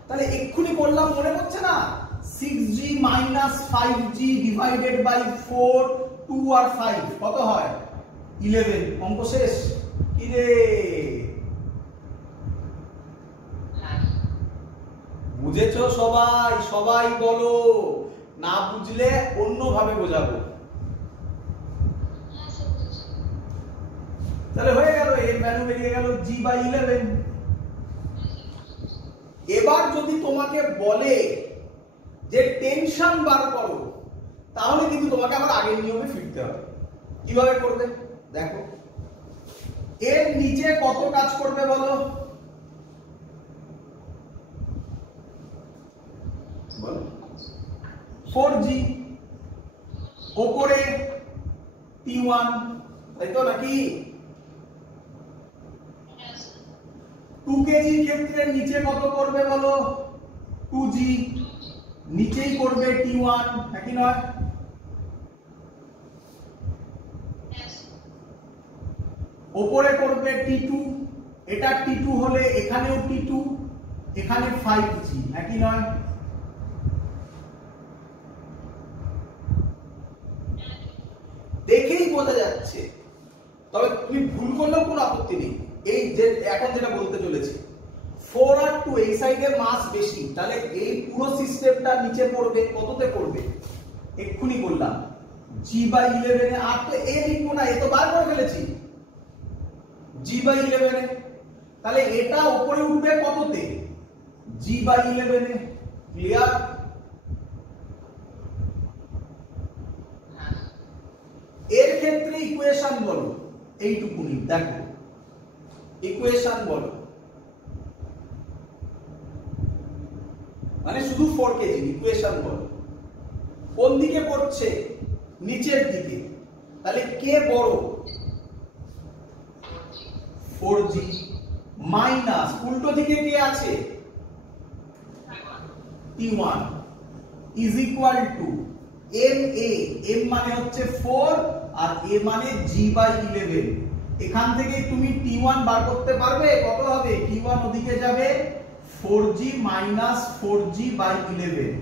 তাহলে এক্ষুনি বললাম, মনে পড়ছে না? 6G minus 5G divided by 4, 2 আর 5 কত হয়? 11। অঙ্ক শেষ। কি রে, বুঝেছো সবাই? সবাই বলো, না বুঝলে অন্যভাবে বোঝাবো। তাহলে হয়ে গেল, এর ভ্যালু বেরিয়ে গেল G/11। এবার যদি তোমাকে বলে যে টেনশন বার করো, তাহলে কিন্তু তোমাকে আবার আগের নিয়মে ফিরতে হবে। কিভাবে করবে দেখো। এর নিচে কত কাজ করবে বলো? বলো 4G, ওপরে T1, তাই তো নাকি? 2 কেজি ক্ষেত্রে নিচে কত করবে বলো? 2G, নিচেই করবে T1, নাকি নয়? উপরে করবে T2, এটা T2 হলে এখানেও T2, এখানে 5G, একই নয়? দেখেই বোঝা যাচ্ছে, তবে তুমি ভুল করলেও কোনো আপত্তি নেই। এই যে এখন যেটা বলতে চলেছি, 4 আর 2 এই সাইডে মাস বেশি, তাহলে এই পুরো সিস্টেমটা নিচে পড়বে, কততে পড়বে? এক্ষুনি বললাম G/11 এ। আর তো এ লিখবো না, এ তো বার করে ফেলেছি, G/11 এ। তাহলে এটা উপরে উঠবে কততে? G/11 এ। ক্লিয়ার? এর ক্ষেত্রে ইকুয়েশন বলো, এইটুকুনি দেখো, ইকুয়েশন বলো, মানে শুধু 4 কেজি ইকুয়েশন বলো। কোন দিকে পড়ছে? নিচের দিকে। তাহলে কে বড়? 4G মাইনাস উল্টো দিকে কে আছে? T1 is equal to MA, M মানে হচ্ছে 4 আর A মানে G/11। এখান থেকে তুমি T1 বার করতে পারবে, কত হবে? T1 ওদিকে যাবে 4G মাইনাস 4G/11,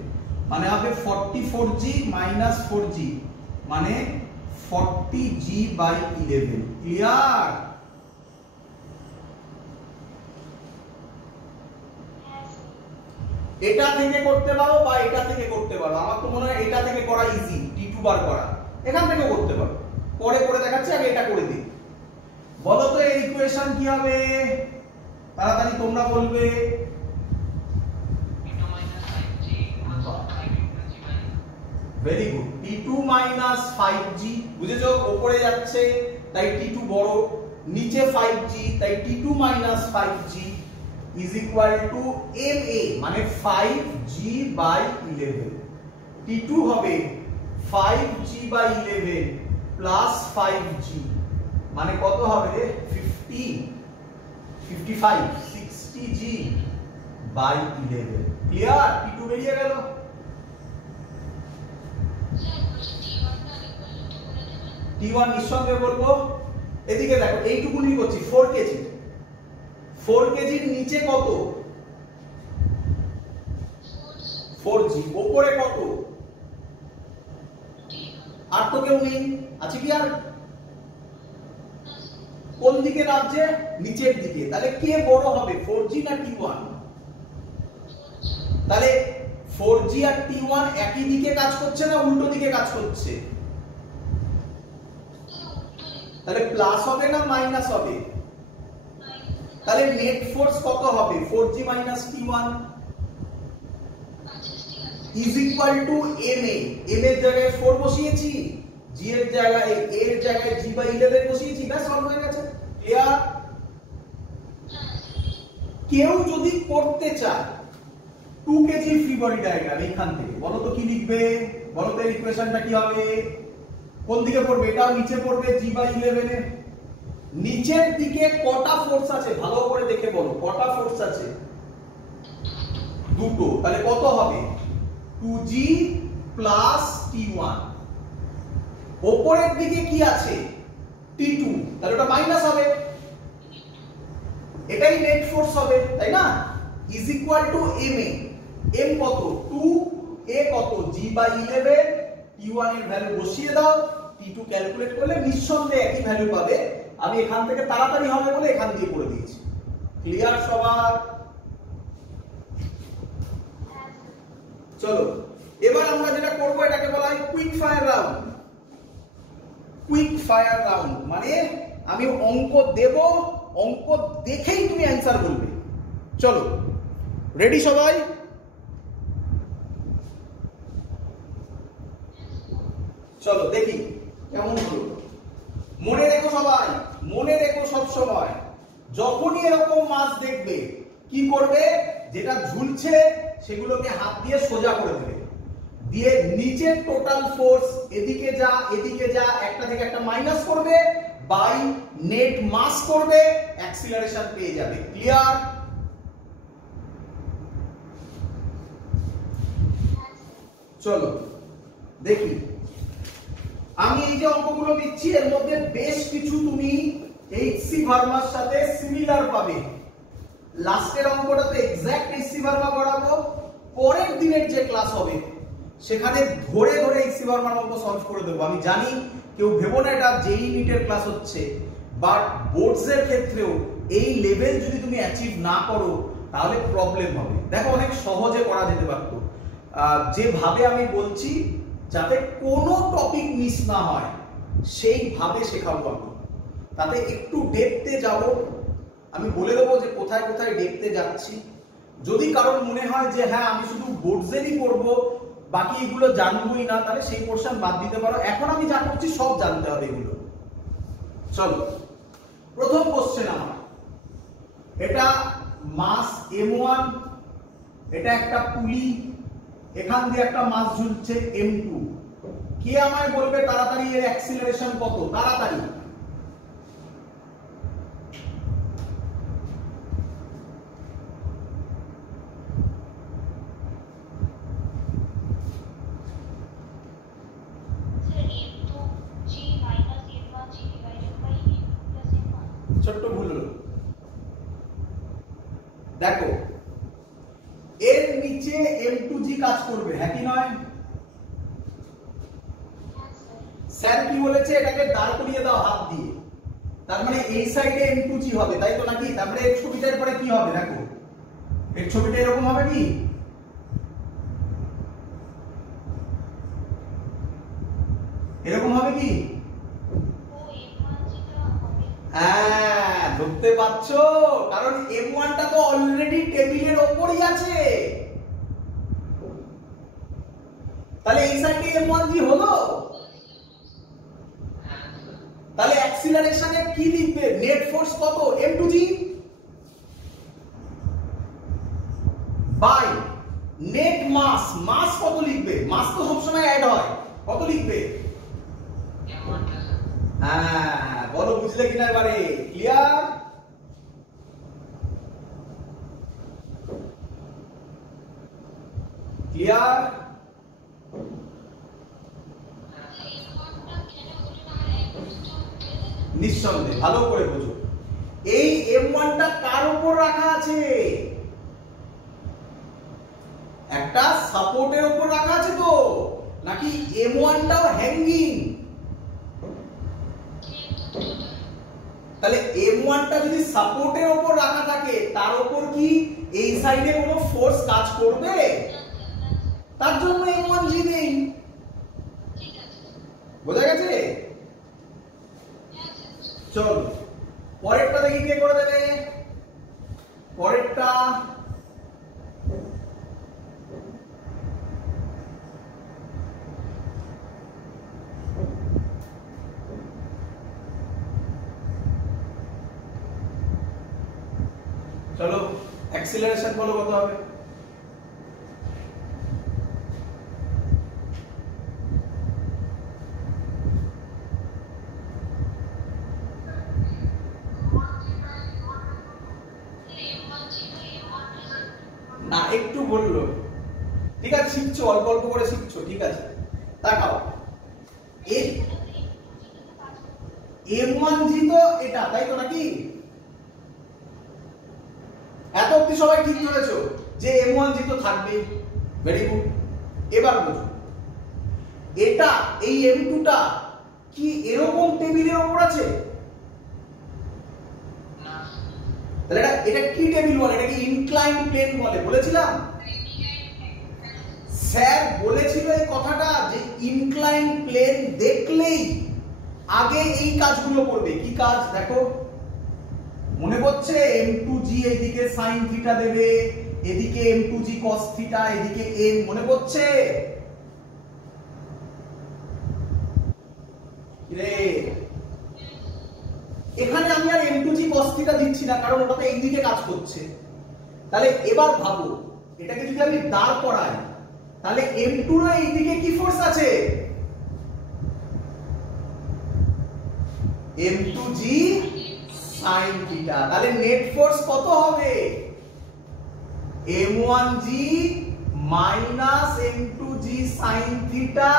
মানে হবে 44G মাইনাস 4G, মানে 40G/11। ক্লিয়ার? এটা থেকে করতে পারো বা এটা থেকে করতে পারো, আমার তো মনে হয় এটা থেকে করা ইজি, T2 বার করা। এখান থেকে করতে পারো, পরে করে দেখাচ্ছি, আগে এটা করে দিই। বলো তো এই ইকুয়েশন কি হবে? তাড়াতাড়ি তোমরা বলবে। Very good, T2 minus 5G। বুঝেছো? উপরে যাচ্ছে তাই T2 বড়, নিচে 5G তাই T2 minus 5G is equal to MA, মানে 5G/11। T2 হবে 5G/11 প্লাস 5G, মানে কত হবে? 55 60G/11। ক্লিয়ার? T2 বেরিয়ে গেল। T1 নিঃসন্দেহে বলবো। এদিকে দেখো, এইটুকুনি করছি, 4 কেজি। 4 কেজির নিচে কত? 4G। উপরে কত? আর তো কেউ নেই, আছে কি আর? কোন দিকে নামছে? নিচের দিকে। তাহলে কে বড় হবে, 4G না T1? তাহলে 4G আর T1 একই দিকে কাজ করছে না উল্টো দিকে কাজ করছে? তাহলে প্লাস হবে না মাইনাস হবে? তাহলে নেট ফোর্স কত হবে? 4G minus T1 is equal to MA। M এর জায়গায় 4 বসিয়েছি, G এর জায়গায় A এর জায়গায় G/11 বসিয়েছি, ব্যাস সলভ হয়ে গেছে। ক্লিয়ার? কেউ যদি করতে চায় 2 কেজি ফ্রি বডি ডায়াগ্রাম এইখান থেকে, বলো তো কি লিখবে? বলো তো ইকুয়েশনটা কি হবে? কোন দিকে পড়বে? এটাও নিচে পড়বে G/11 এ। নিচের দিকে কটা ফোর্স আছে ভালো করে দেখে বলো, কটা ফোর্স আছে? দুটো। তাহলে কত হবে? 2G plus T1। উপরের দিকে কি আছে? T2, তাহলে ওটা মাইনাস হবে, এটাই নেট ফোর্স হবে, তাই না? Is equal to MA। M কত? 2, A কত? G/11। T1 এর ভ্যালু বসিয়ে দাও, T2 ক্যালকুলেট করলে নিঃসন্দেহে একই ভ্যালু পাবে। আমি এখান থেকে তাড়াতাড়ি হবে বলে এখান দিয়ে করে দিয়েছি। ক্লিয়ার সবার? চলো এবার আমরা যেটা করব এটাকে বলা হয় quick fire round. Quick fire round মানে আমি অঙ্ক দেব, অঙ্ক দেখেই তুমি অ্যানসার বলবে। চলো রেডি সবাই? চলো দেখি কেমন হলো। মনে রেখো সবাই, মনে রেখো সব সময়, যখনই এরকম মাছ দেখবে কি করবে? যেটা ঝুলছে সেগুলোকে হাত দিয়ে সোজা করে দেবে, দিয়ে নিচের টোটাল ফোর্স এদিকে যা এদিকে যা একটা থেকে একটা মাইনাস করবে, বাই নেট মাস করবে, অ্যাক্সিলারেশন পেয়ে যাবে। ক্লিয়ার? চলো দেখি, আমি এই যে অঙ্কগুলো দিচ্ছি এর মধ্যে বেশ কিছু তুমি এইচসি ভার্মার সাথে সিমিলার পাবে। লাস্টের অঙ্কটাতে এক্সাক্ট এইচসি ভার্মা করাবো, পরের দিনের যে ক্লাস হবে সেখানে ধরে ধরে এইচসি ভার্মার অঙ্ক সলভ করে দেবো। আমি জানি কেউ ভেবো না এটা জেই নিটের ক্লাস হচ্ছে, বাট বোর্ডস এর ক্ষেত্রেও এই লেভেল যদি তুমি অ্যাচিভ না করো তাহলে প্রবলেম হবে। দেখো অনেক সহজে করা যেতে পারতো, যেভাবে আমি বলছি যাতে কোনো টপিক মিস না হয় সেইভাবে শেখাবো আমি। তাতে একটু ডেপথে যাব, আমি বলে দেবো যে কোথায় কোথায় ডেপথে যাচ্ছি। যদি কারোর মনে হয় যে হ্যাঁ আমি শুধু বোর্ডসেরই করবো বাকি এগুলো জানবোই না, তাহলে সেই পোর্শন বাদ দিতে পারো। এখন আমি যা করছি সব জানতে হবে এগুলো। চলো প্রথম কোশ্চেন আমার, এটা মাস M1, এটা একটা পুলি, এখান দিয়ে একটা মাস ঝুলছে M2। কে আমায় বলবে তাড়াতাড়ি এর অ্যাক্সিলারেশন কত? তাড়াতাড়ি ছোট্ট ভুল হলো। দেখো এর নিচে M2G কাজ করবে, হ্যাঁ কি নয়? স্যার কি বলেছে? এটাকে দাঁড় করিয়ে দাও হাত দিয়ে, তার মানে এই সাইডে M2G হবে, তাই তো নাকি? তারপরে এর ছবিটার পরে কি হবে? দেখো এর ছবিটা এরকম হবে কি? এরকম হবে কি? হ্যাঁ ধরতে পারছো, কারণ M1 টা তো অলরেডি টেবিলের ওপরই আছে। তাহলে এই সাইডে M1G হলো। তাহলে অ্যাক্সিলারেশনে কি লিখবে? নেট ফোর্স কত? M2G বাই নেট মাস। মাস কত লিখবে? মাস তো সবসময় অ্যাড হয়, কত লিখবে? হ্যাঁ বলো বুঝলে কিনা এবারে? ক্লিয়ার? ক্লিয়ার? নিঃসন্দেহে ভালো করে বোঝো। এই M1 টা কার উপর রাখা আছে? একটা সাপোর্টের উপর রাখা আছে তো, নাকি M1 টাও হ্যাঙ্গিং? তাহলে M1 টা যদি সাপোর্টের উপর রাখা থাকে তার উপর কি এই সাইডে কোনো ফোর্স কাজ করবে? তার জন্য M1G নেই। বোঝা গেছে? চলো পরেরটা দেখি কে করে দেবে। পরেরটা চলো অ্যাক্সিলারেশন বলো কত হবে? না একটু বললো, ঠিক আছে শিখছো, অল্প অল্প করে শিখছো, ঠিক আছে। তাকাও M1G তো এটা, তাই তো নাকি? এত অবধি সবাই ঠিক ধরেছো যে M1G তো থাকবে, ভেরি গুড। এবার বুঝো এটা এই M2 টা কি এরকম টেবিলের উপর আছে? না। তাহলে এটা কি টেবিল বলে? এটা কি ইনক্লাইন প্লেন বলে? বলেছিলাম স্যার বলেছিল এই কথাটা যে ইনক্লাইন প্লেন দেখলেই আগে এই কাজগুলো করবে। কি কাজ? দেখো মনে পড়ছে? M2G এদিকে sin থিটা দেবে, এদিকে M2G cos থিটা, এদিকে M, মনে পড়ছে? রে এখানে আমি আর M2G cos থিটা দিচ্ছি না, কারণ ওটাতে এইদিকে কাজ করছে। তাহলে এবার ভাবো এটাকে যদি আমি দাঁড় করাই তাহলে M2 এর এইদিকে কি ফোর্স আছে? M2G sin theta. তাহলে নেট ফোর্স কত হবে? M1G minus M2G sin theta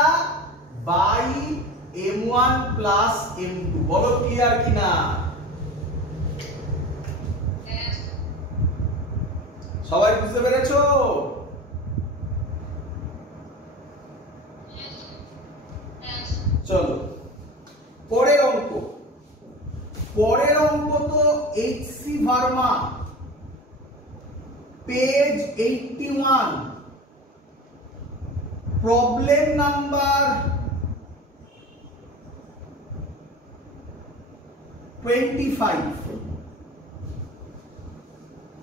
by M1 plus M2। বলো ক্লিয়ার কিনা? সবাই বুঝতে পেরেছো? চলো পরের অঙ্ক তো HC Verma, page 81, problem number 25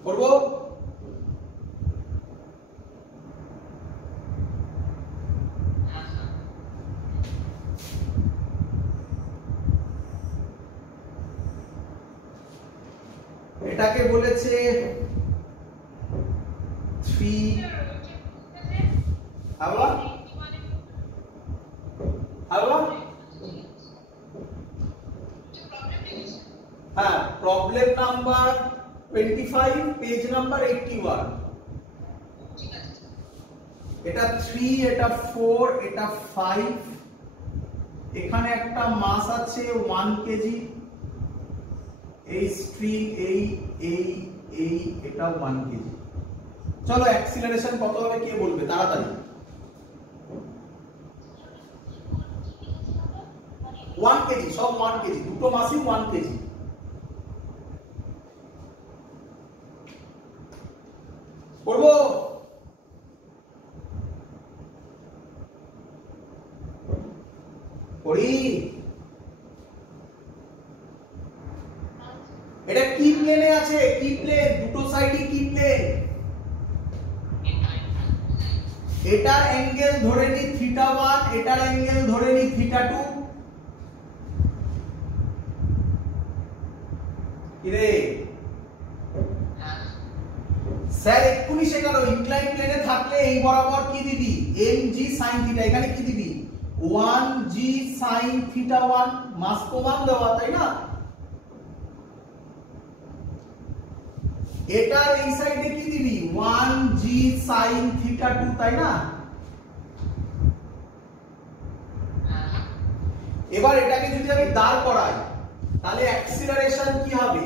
করবো। এটাকে বলেছে 3 আবার হ্যাঁ, প্রবলেম নাম্বার 25, পেজ নাম্বার 81। এটা 3, এটা 4, এটা 5, এখানে একটা মাস আছে 1 কেজি, এই স্ট্রিং এই এটা 1 কেজি। চলো অ্যাক্সিলারেশন কত হবে কে বলবে তাড়াতাড়ি? 1 কেজি, সব 1 কেজি, দুটো মাসই 1 কেজি। করবো? করি? এটা কি প্লেনে আছে? কি প্লেন? দুটো সাইডে কি প্লেন? এটার অ্যাঙ্গেল ধরে নি θ1, এটার অ্যাঙ্গেল ধরে নি θ2। কি রে স্যার এক্ষুনি শেখালো, ইনক্লাইন প্লেনে থাকলে এই বরাবর কি দিবি? mg sin θ। এখানে কি দিবি? 1g sin θ1, মাস প্রমাণ দেওয়া, তাই না? এটার এই সাইডে কি দিবি? 1g sin θ2, তাই না? এবার এটাকে যদি আমি দাঁড় করাই তাহলে অ্যাক্সিলারেশন কি হবে?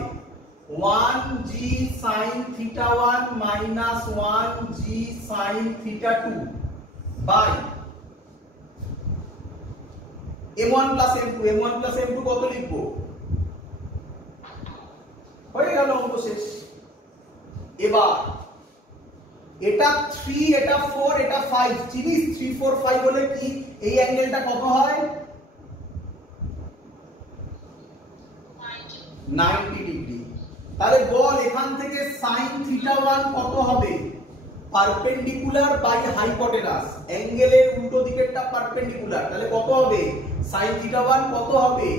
1g sin θ1 minus 1g sin θ2 by m1 plus m2। m1 plus m2 কত লিখবো? হয়ে গেল, অঙ্ক শেষ। এবার এটা 3, এটা 4, এটা 5, চিনিস 3 4 5 হলে কি এই অ্যাঙ্গেলটা কত হয়? 90 ডিগ্রি। তাহলে বল এখান থেকে sin θ1 কত হবে? পারপেন্ডিকুলার বাই হাইপোটেনাস, অ্যাঙ্গেলের উল্টো দিকেরটা পারপেন্ডিকুলার, তাহলে কত হবে? sin θ1 কত হবে?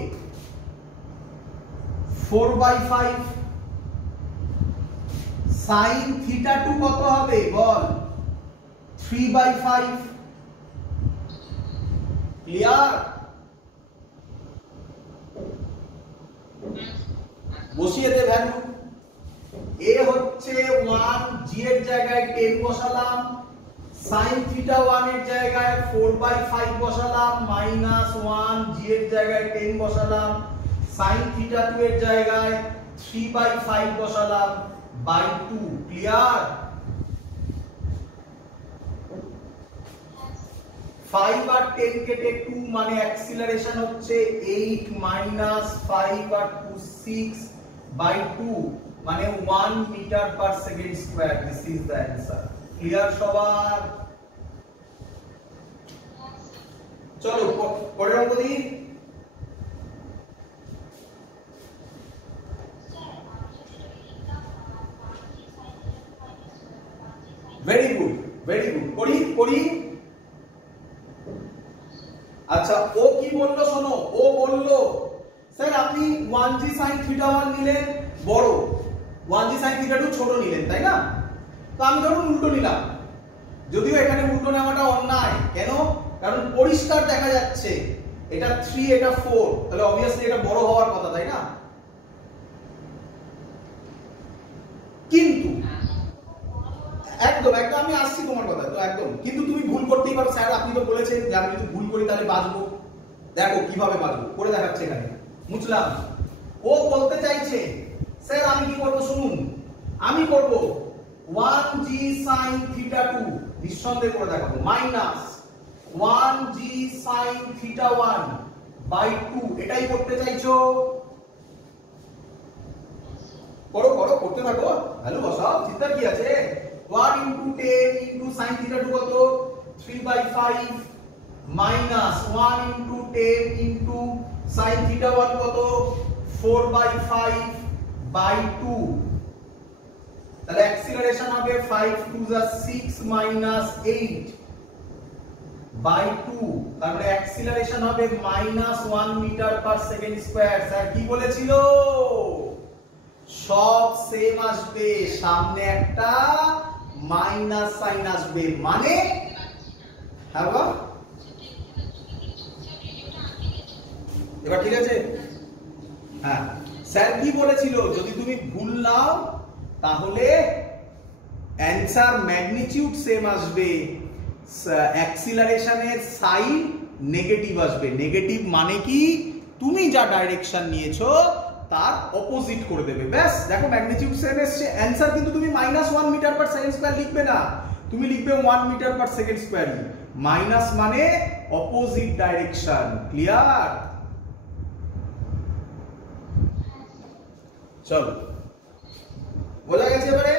4/5। sin θ2 কত হবে বল? 3/5। ক্লিয়ার? বসিয়ে দে ভ্যালু। এ হচ্ছে 1, জি এর জায়গায় 10 বসালাম, sin θ1 এর জায়গায় 4/5 বসালাম, মাইনাস 1, জি এর জায়গায় 10 বসালাম, sin θ2 এর জায়গায় 3/5 বসালাম, by 2। ক্লিয়ার? 5 আর 10 কেটে 2 মানে অ্যাক্সিলারেশন হচ্ছে 8 minus 5 আর 2 6 by 2 মানে 1 meter per second square। This is the answer। Clear সবার? চলো পরের অঙ্ক দিই। Very good, very good. করি। আচ্ছা, ও কি বললো শোনো। ও বললো স্যার আপনি 1g sin θ1 নিলেন বড়, 1g sin θ2 ছোট নিলেন, তাই না? তো আমি ধরুন উল্টো নিলাম, যদিও এখানে উল্টো নেওয়াটা অন্যায়। কেন? কারণ পরিষ্কার দেখা যাচ্ছে এটা 3, এটা 4, তাহলে অবভিয়াসলি এটা বড় হওয়ার কথা, তাই না? কিন্তু একদম আমি আসছি তোমার কথা, তো একদম। কিন্তু তুমি ভুল করতেই পারো স্যার, আপনি তো বলেছেন যে আমি যদি ভুল করি তাহলে বাঁচবো। দেখো কিভাবে বাঁচবো, করে দেখাচ্ছে এখানে। মুছলাম। ও বলতে চাইছে স্যার আমি কি করব শুনুন, আমি করব 1g sin theta 2 নিঃসন্দেহে করে দেখাবো minus 1g sin theta 1 by 2 এটাই করতে চাইছো করো করো করতে থাকো ভ্যালু বসাও চিন্তার কি আছে 1 into 10 into sin theta 2 কত 3/5 minus 1 into 10 into sin theta 1 কত 4/5 by 2 তাহলে অ্যাক্সিলারেশন হবে 5 2 6 minus 8 by 2 তাহলে অ্যাক্সিলারেশন হবে -1 metre per second square sir কি বলেছিল সব সেম আসবে সামনে একটা মাইনাস সাইন আসবে মানে হ্যাঁ বাবা এবার ঠিক আছে হ্যাঁ স্যার কি বলেছিল যদি তুমি ভুল নাও তাহলে অ্যানসার ম্যাগনিটিউড সেম আসবে অ্যাক্সিলারেশনের সাইন নেগেটিভ আসবে নেগেটিভ মানে কি তুমি যা ডাইরেকশন নিয়েছো তার অপোজিট করে দেবে ব্যাস দেখো ম্যাগনিটিউড সেম এসেছে অ্যানসার কিন্তু তুমি -1 মিটার পার সেকেন্ড স্কয়ার লিখবে না তুমি লিখবে 1 metre per second square minus মানে অপোজিট ডাইরেকশন ক্লিয়ার চলো বোঝা গেছে এবারে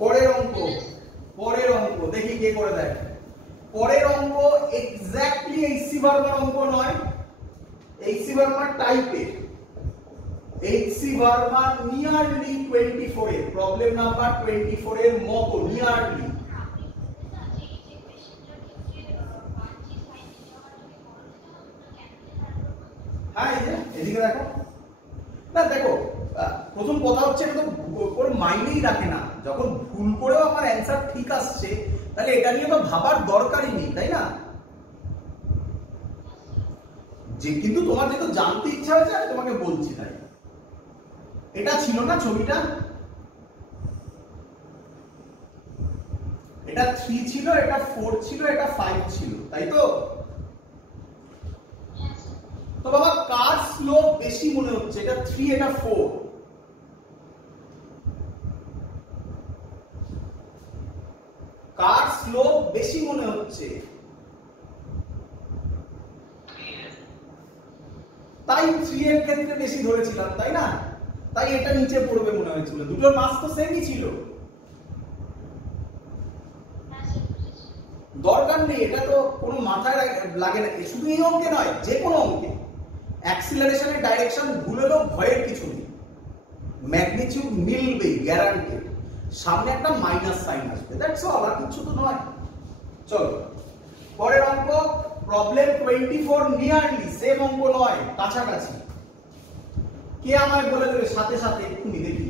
পরের অঙ্ক দেখি কে করে দেয় পরের অঙ্ক এক্স্যাক্টলি এইচসি ভার্মার অঙ্ক নয় এইচসি ভার্মার টাইপের এইচসি ভার্মার নিয়ারলি 24 এর প্রবলেম নাম্বার 24 এর মতো নিয়ারলি হ্যাঁ এই যে এদিকে দেখো না দেখো প্রথম কথা হচ্ছে এটা তো কোনো মাইনেই রাখে না যখন ভুল করেও আমার অ্যানসার ঠিক আসছে তাহলে এটা নিয়ে তো ভাবার দরকারই নেই তাই না যে কিন্তু তোমার যেটা জানতে ইচ্ছা হয়েছে আমি তোমাকে বলছি তাই এটা ছিল না ছবিটা এটা 3 ছিল এটা 4 ছিল এটা 5 ছিল তাই তো তো বাবা কার স্লোপ বেশি মনে হচ্ছে এটা 3 এটা 4 কার স্লোপ বেশি মনে হচ্ছে তাই 3 এর ক্ষেত্রে বেশি ধরেছিলাম তাই না তাই এটা নিচে পড়বে মনে হয়েছিল দুটোর মাস তো সেমই ছিল দরকার নেই এটা তো কোনো মাথায় লাগে না শুধু এই অঙ্কে নয় যে কোনো অঙ্কে অ্যাক্সিলারেশনের ডাইরেকশন ভুল হলেও ভয়ের কিছু নেই ম্যাগনিটিউড মিলবে গ্যারান্টেড সামনে একটা মাইনাস সাইন আসবে দ্যাটস অল আর কিছু তো নয় চলো পরের অঙ্ক প্রবলেম 24 নিয়ারলি সেম অঙ্ক নয় কাছাকাছি কে আমায় বলে দেবে সাথে সাথে এক্ষুনি দেখি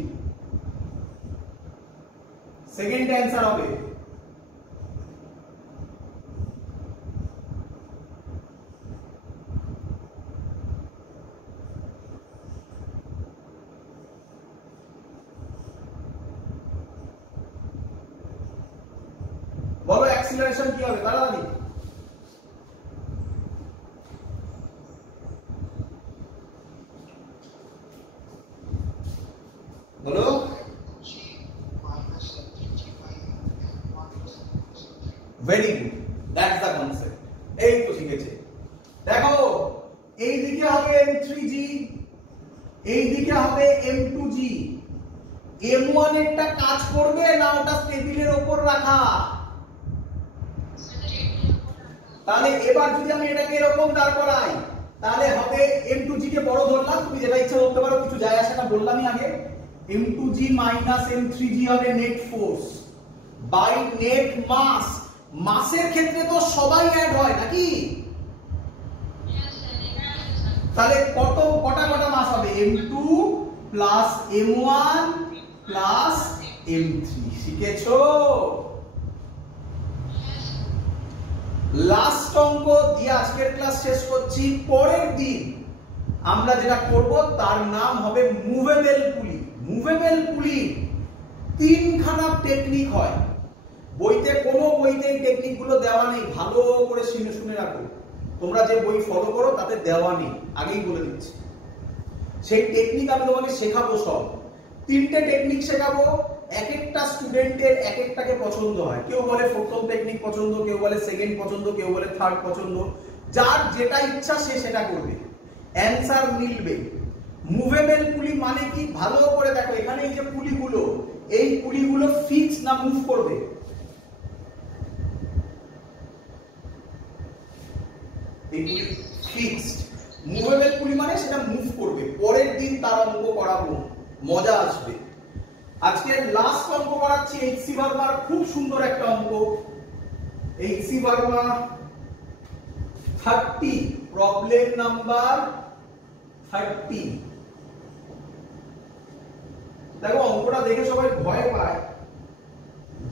সেকেন্ড অ্যানসার হবে বলো অ্যাক্সিলারেশন কি হবে তাড়াতাড়ি বলো very good that's the concept এই তো শিখেছে দেখো এই দিকে হবে m3g এই দিকে হবে m2g m1 এরটা কাজ করবে না ওটা টেবিলের উপর রাখা তাহলে এবার যদি আমি এটাকে এরকম দাঁড় করাই তাহলে হবে m2g কে বড় ধরলাম তুমি যেটা ইচ্ছা করতে পারো কিছু যায় আসে না বললামই আগে m2g মাইনাস m3g হবে নেট ফোর্স বাই নেট মাস মাসের ক্ষেত্রে তো সবাই অ্যাড হয় নাকি তাহলে কটা মাস হবে m2 plus m1 plus m3 শিখেছো লাস্ট অঙ্ক দিয়ে আজকের ক্লাস শেষ করছি পরের দিন আমরা যেটা করব তার নাম হবে মুভেবল পুলি মুভেবল পুলি তিনখানা টেকনিক হয় বইতে কোনো বইতে এই টেকনিকগুলো দেওয়া নেই ভালো করে শুনে রাখো তোমরা যে বই ফলো করো তাতে দেওয়া নেই আগেই বলে দিচ্ছি সেই টেকনিক আমি তোমাকে শেখাবো সব। 3টে টেকনিক শেখাবো, এক একটা স্টুডেন্টের এক একটাকে পছন্দ হয়। কেউ বলে প্রথম টেকনিক পছন্দ, কেউ বলে সেকেন্ড পছন্দ, কেউ বলে থার্ড পছন্দ। যার যেটা ইচ্ছা সে সেটা করবে, অ্যানসার মিলবে। মুভেবল পুলি মানে কি ভালো করে দেখো, এখানে এই যে পুলিগুলো, এই পুলিগুলো ফিক্স না মুভ করবে? এই পুলি ফিক্সড। মুভেবল পুলি মানে সেটা মুভ করবে। পরের দিন তার অঙ্ক করাবো, মজা আসবে। আজকে লাস্ট অঙ্ক করাচ্ছি এইচসি ভার্মার, খুব সুন্দর একটা অঙ্ক। HC Verma 30, problem number 30। দেখো অঙ্কটা দেখে সবাই ভয় পায়,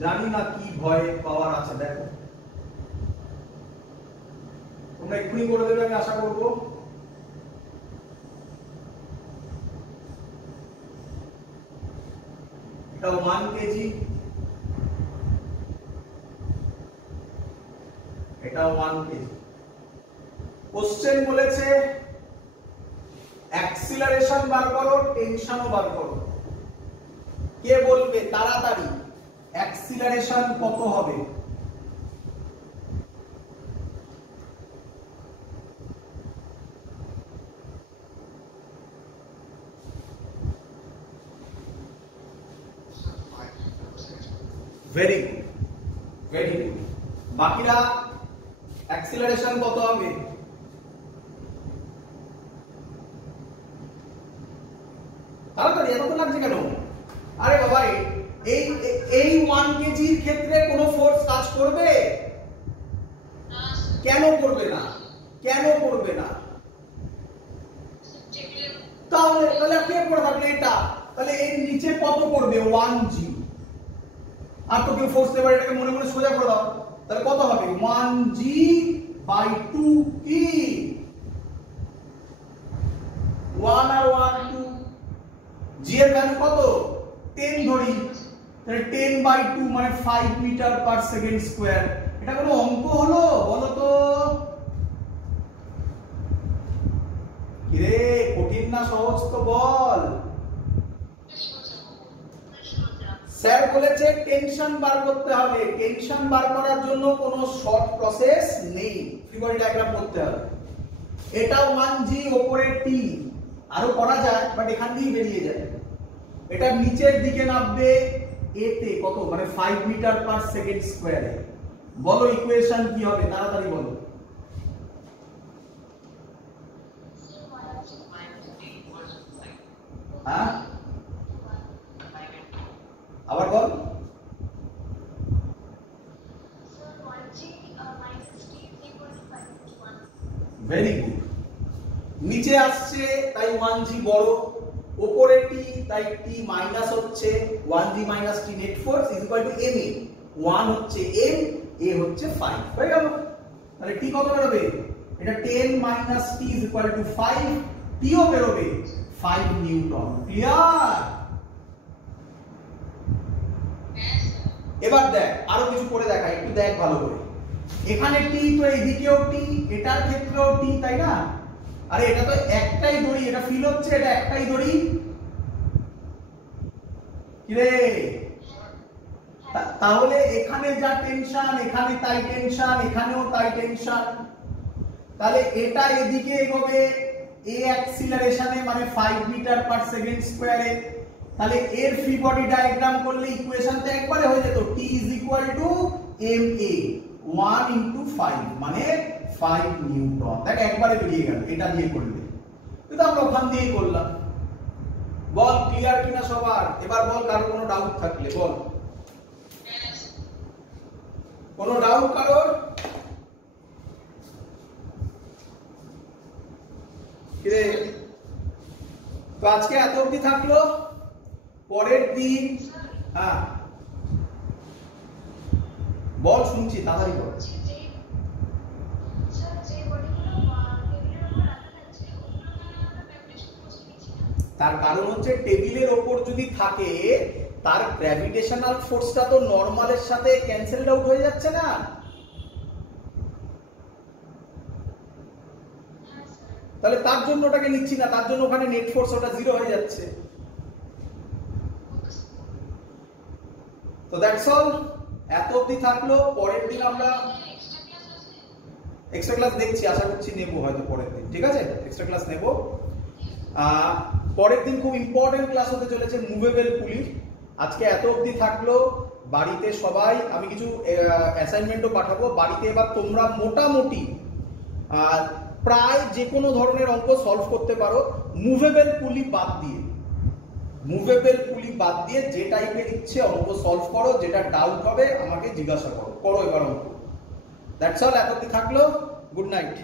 জানি না কি ভয় পাওয়ার আছে। দেখো তোমরা এক্ষুনি করে দেবে আমি আশা করব। এটা 1 কেজি, এটা 1 কেজি। কোশ্চেন বলেছে অ্যাক্সিলারেশন বার করো, টেনশনও বার করো। কে বলবে তাড়াতাড়ি অ্যাক্সিলারেশন কত হবে? Very good, very good. বাকিরা অ্যাক্সিলারেশন কত হবে? তাড়াতাড়ি, এত লাগছে কেন? আরে বাবা, এই 1 কেজির ক্ষেত্রে কোনো ফোর্স কাজ করবে? কেন করবে না? কেন করবে না? তাহলে কে করে থাকলে এটা, তাহলে এর নিচে কত করবে? 1g। আর তো কেউ ফোর্স দেবে, এটাকে মনে মনে সোজা করে দাও। তাহলে কত হবে? 1g/2 কি 1 আর 1 2। g এর ভ্যালু কত? 10 ধরি, তাহলে 10/2 মানে 5 মিটার পার সেকেন্ড স্কয়ার। এটা কোনো অঙ্ক হলো? বলো তো। কিরে কঠিন না সহজ তো বল। স্যার বলেছে টেনশন বার করতে হবে। টেনশন বার করার জন্য কোনো শর্ট প্রসেস নেই, ফিগার ডায়াগ্রাম করতে হবে। এটা 1g, উপরে t, আরো করা যায় বাট এখান দিয়েই বেরিয়ে যায়। এটা নিচের দিকে নামবে a তে, কত মানে 5 মিটার পার সেকেন্ড স্কয়ারে। বলো ইকুয়েশন কি হবে, তাড়াতাড়ি বলো। হ্যাঁ আবার বল। Very good. নিচে আসছে তাই 1g বড়, উপরে t তাই t মাইনাস হচ্ছে 1g minus t net force is equal to ma। 1 হচ্ছে m, a হচ্ছে 5। হয়ে গেল। তাহলে t কত বেরোবে? এটা 10 minus t is equal two 5, t ও বেরোবে 5 নিউটন। ক্লিয়ার? এবার দেখ আরো কিছু করে দেখা, একটু দেখ ভালো করে। এখানে t, তো এইদিকেও t, এটার ক্ষেত্রেও t, তাই না? আরে এটা তো একটাই দড়ি, এটা ফিল হচ্ছে এটা একটাই দড়ি। কি রে? তাহলে এখানে যা টেনশন, এখানে তাই টেনশন, এখানেও তাই টেনশন। তাহলে এটা এদিকে এগোবে a অ্যাক্সিলারেশনে, মানে 5 মিটার পার সেকেন্ড স্কয়ারে। তাহলে এর ফ্রি বডি ডায়াগ্রাম করলে ইকুয়েশনটা একবারে হয়ে যেত। t is equal to ma 1 into 5 মানে 5 নিউটন। দেখ একবারে বেরিয়ে গেল এটা দিয়ে করলে। কিন্তু আমরা ওখান দিয়েই করলাম। বল ক্লিয়ার কিনা সবার? এবার বল কারো কোনো ডাউট থাকলে বল। কোনো ডাউট কারোর? কিরে তো আজকে এত অবধি থাকলো। পরের দিন হ্যাঁ বল, শুনছি, তাড়াতাড়ি বল। তার কারণ হচ্ছে টেবিলের ওপর যদি থাকে তার গ্র্যাভিটেশনাল ফোর্সটা তো নরমালের সাথে ক্যান্সেলড আউট হয়ে যাচ্ছে না? তাহলে তার জন্য ওটাকে নিচ্ছি না, তার জন্য ওখানে নেট ফোর্স ওটা 0 হয়ে যাচ্ছে। তো দ্যাটস অল, এত অবধি থাকলো। পরের দিন আমরা এক্সট্রা ক্লাস দেখছি, আশা করছি নেব হয়তো পরের দিন, ঠিক আছে, এক্সট্রা ক্লাস নেব। পরের দিন খুব ইম্পর্টেন্ট ক্লাস হতে চলেছে মুভেবল পুলি। আজকে এত অবধি থাকলো। বাড়িতে সবাই, আমি কিছু অ্যাসাইনমেন্টও পাঠাবো বাড়িতে। এবার তোমরা মোটামুটি প্রায় যে কোনো ধরনের অঙ্ক সলভ করতে পারো মুভেবল পুলি বাদ দিয়ে। মুভেবল পুলি বাদ দিয়ে যে টাইপের ইচ্ছে অঙ্ক সলভ করো, যেটা ডাউট হবে আমাকে জিজ্ঞাসা করো, করো এবার অঙ্ক। দ্যাটস অল, এত অবধি থাকলো। Good night.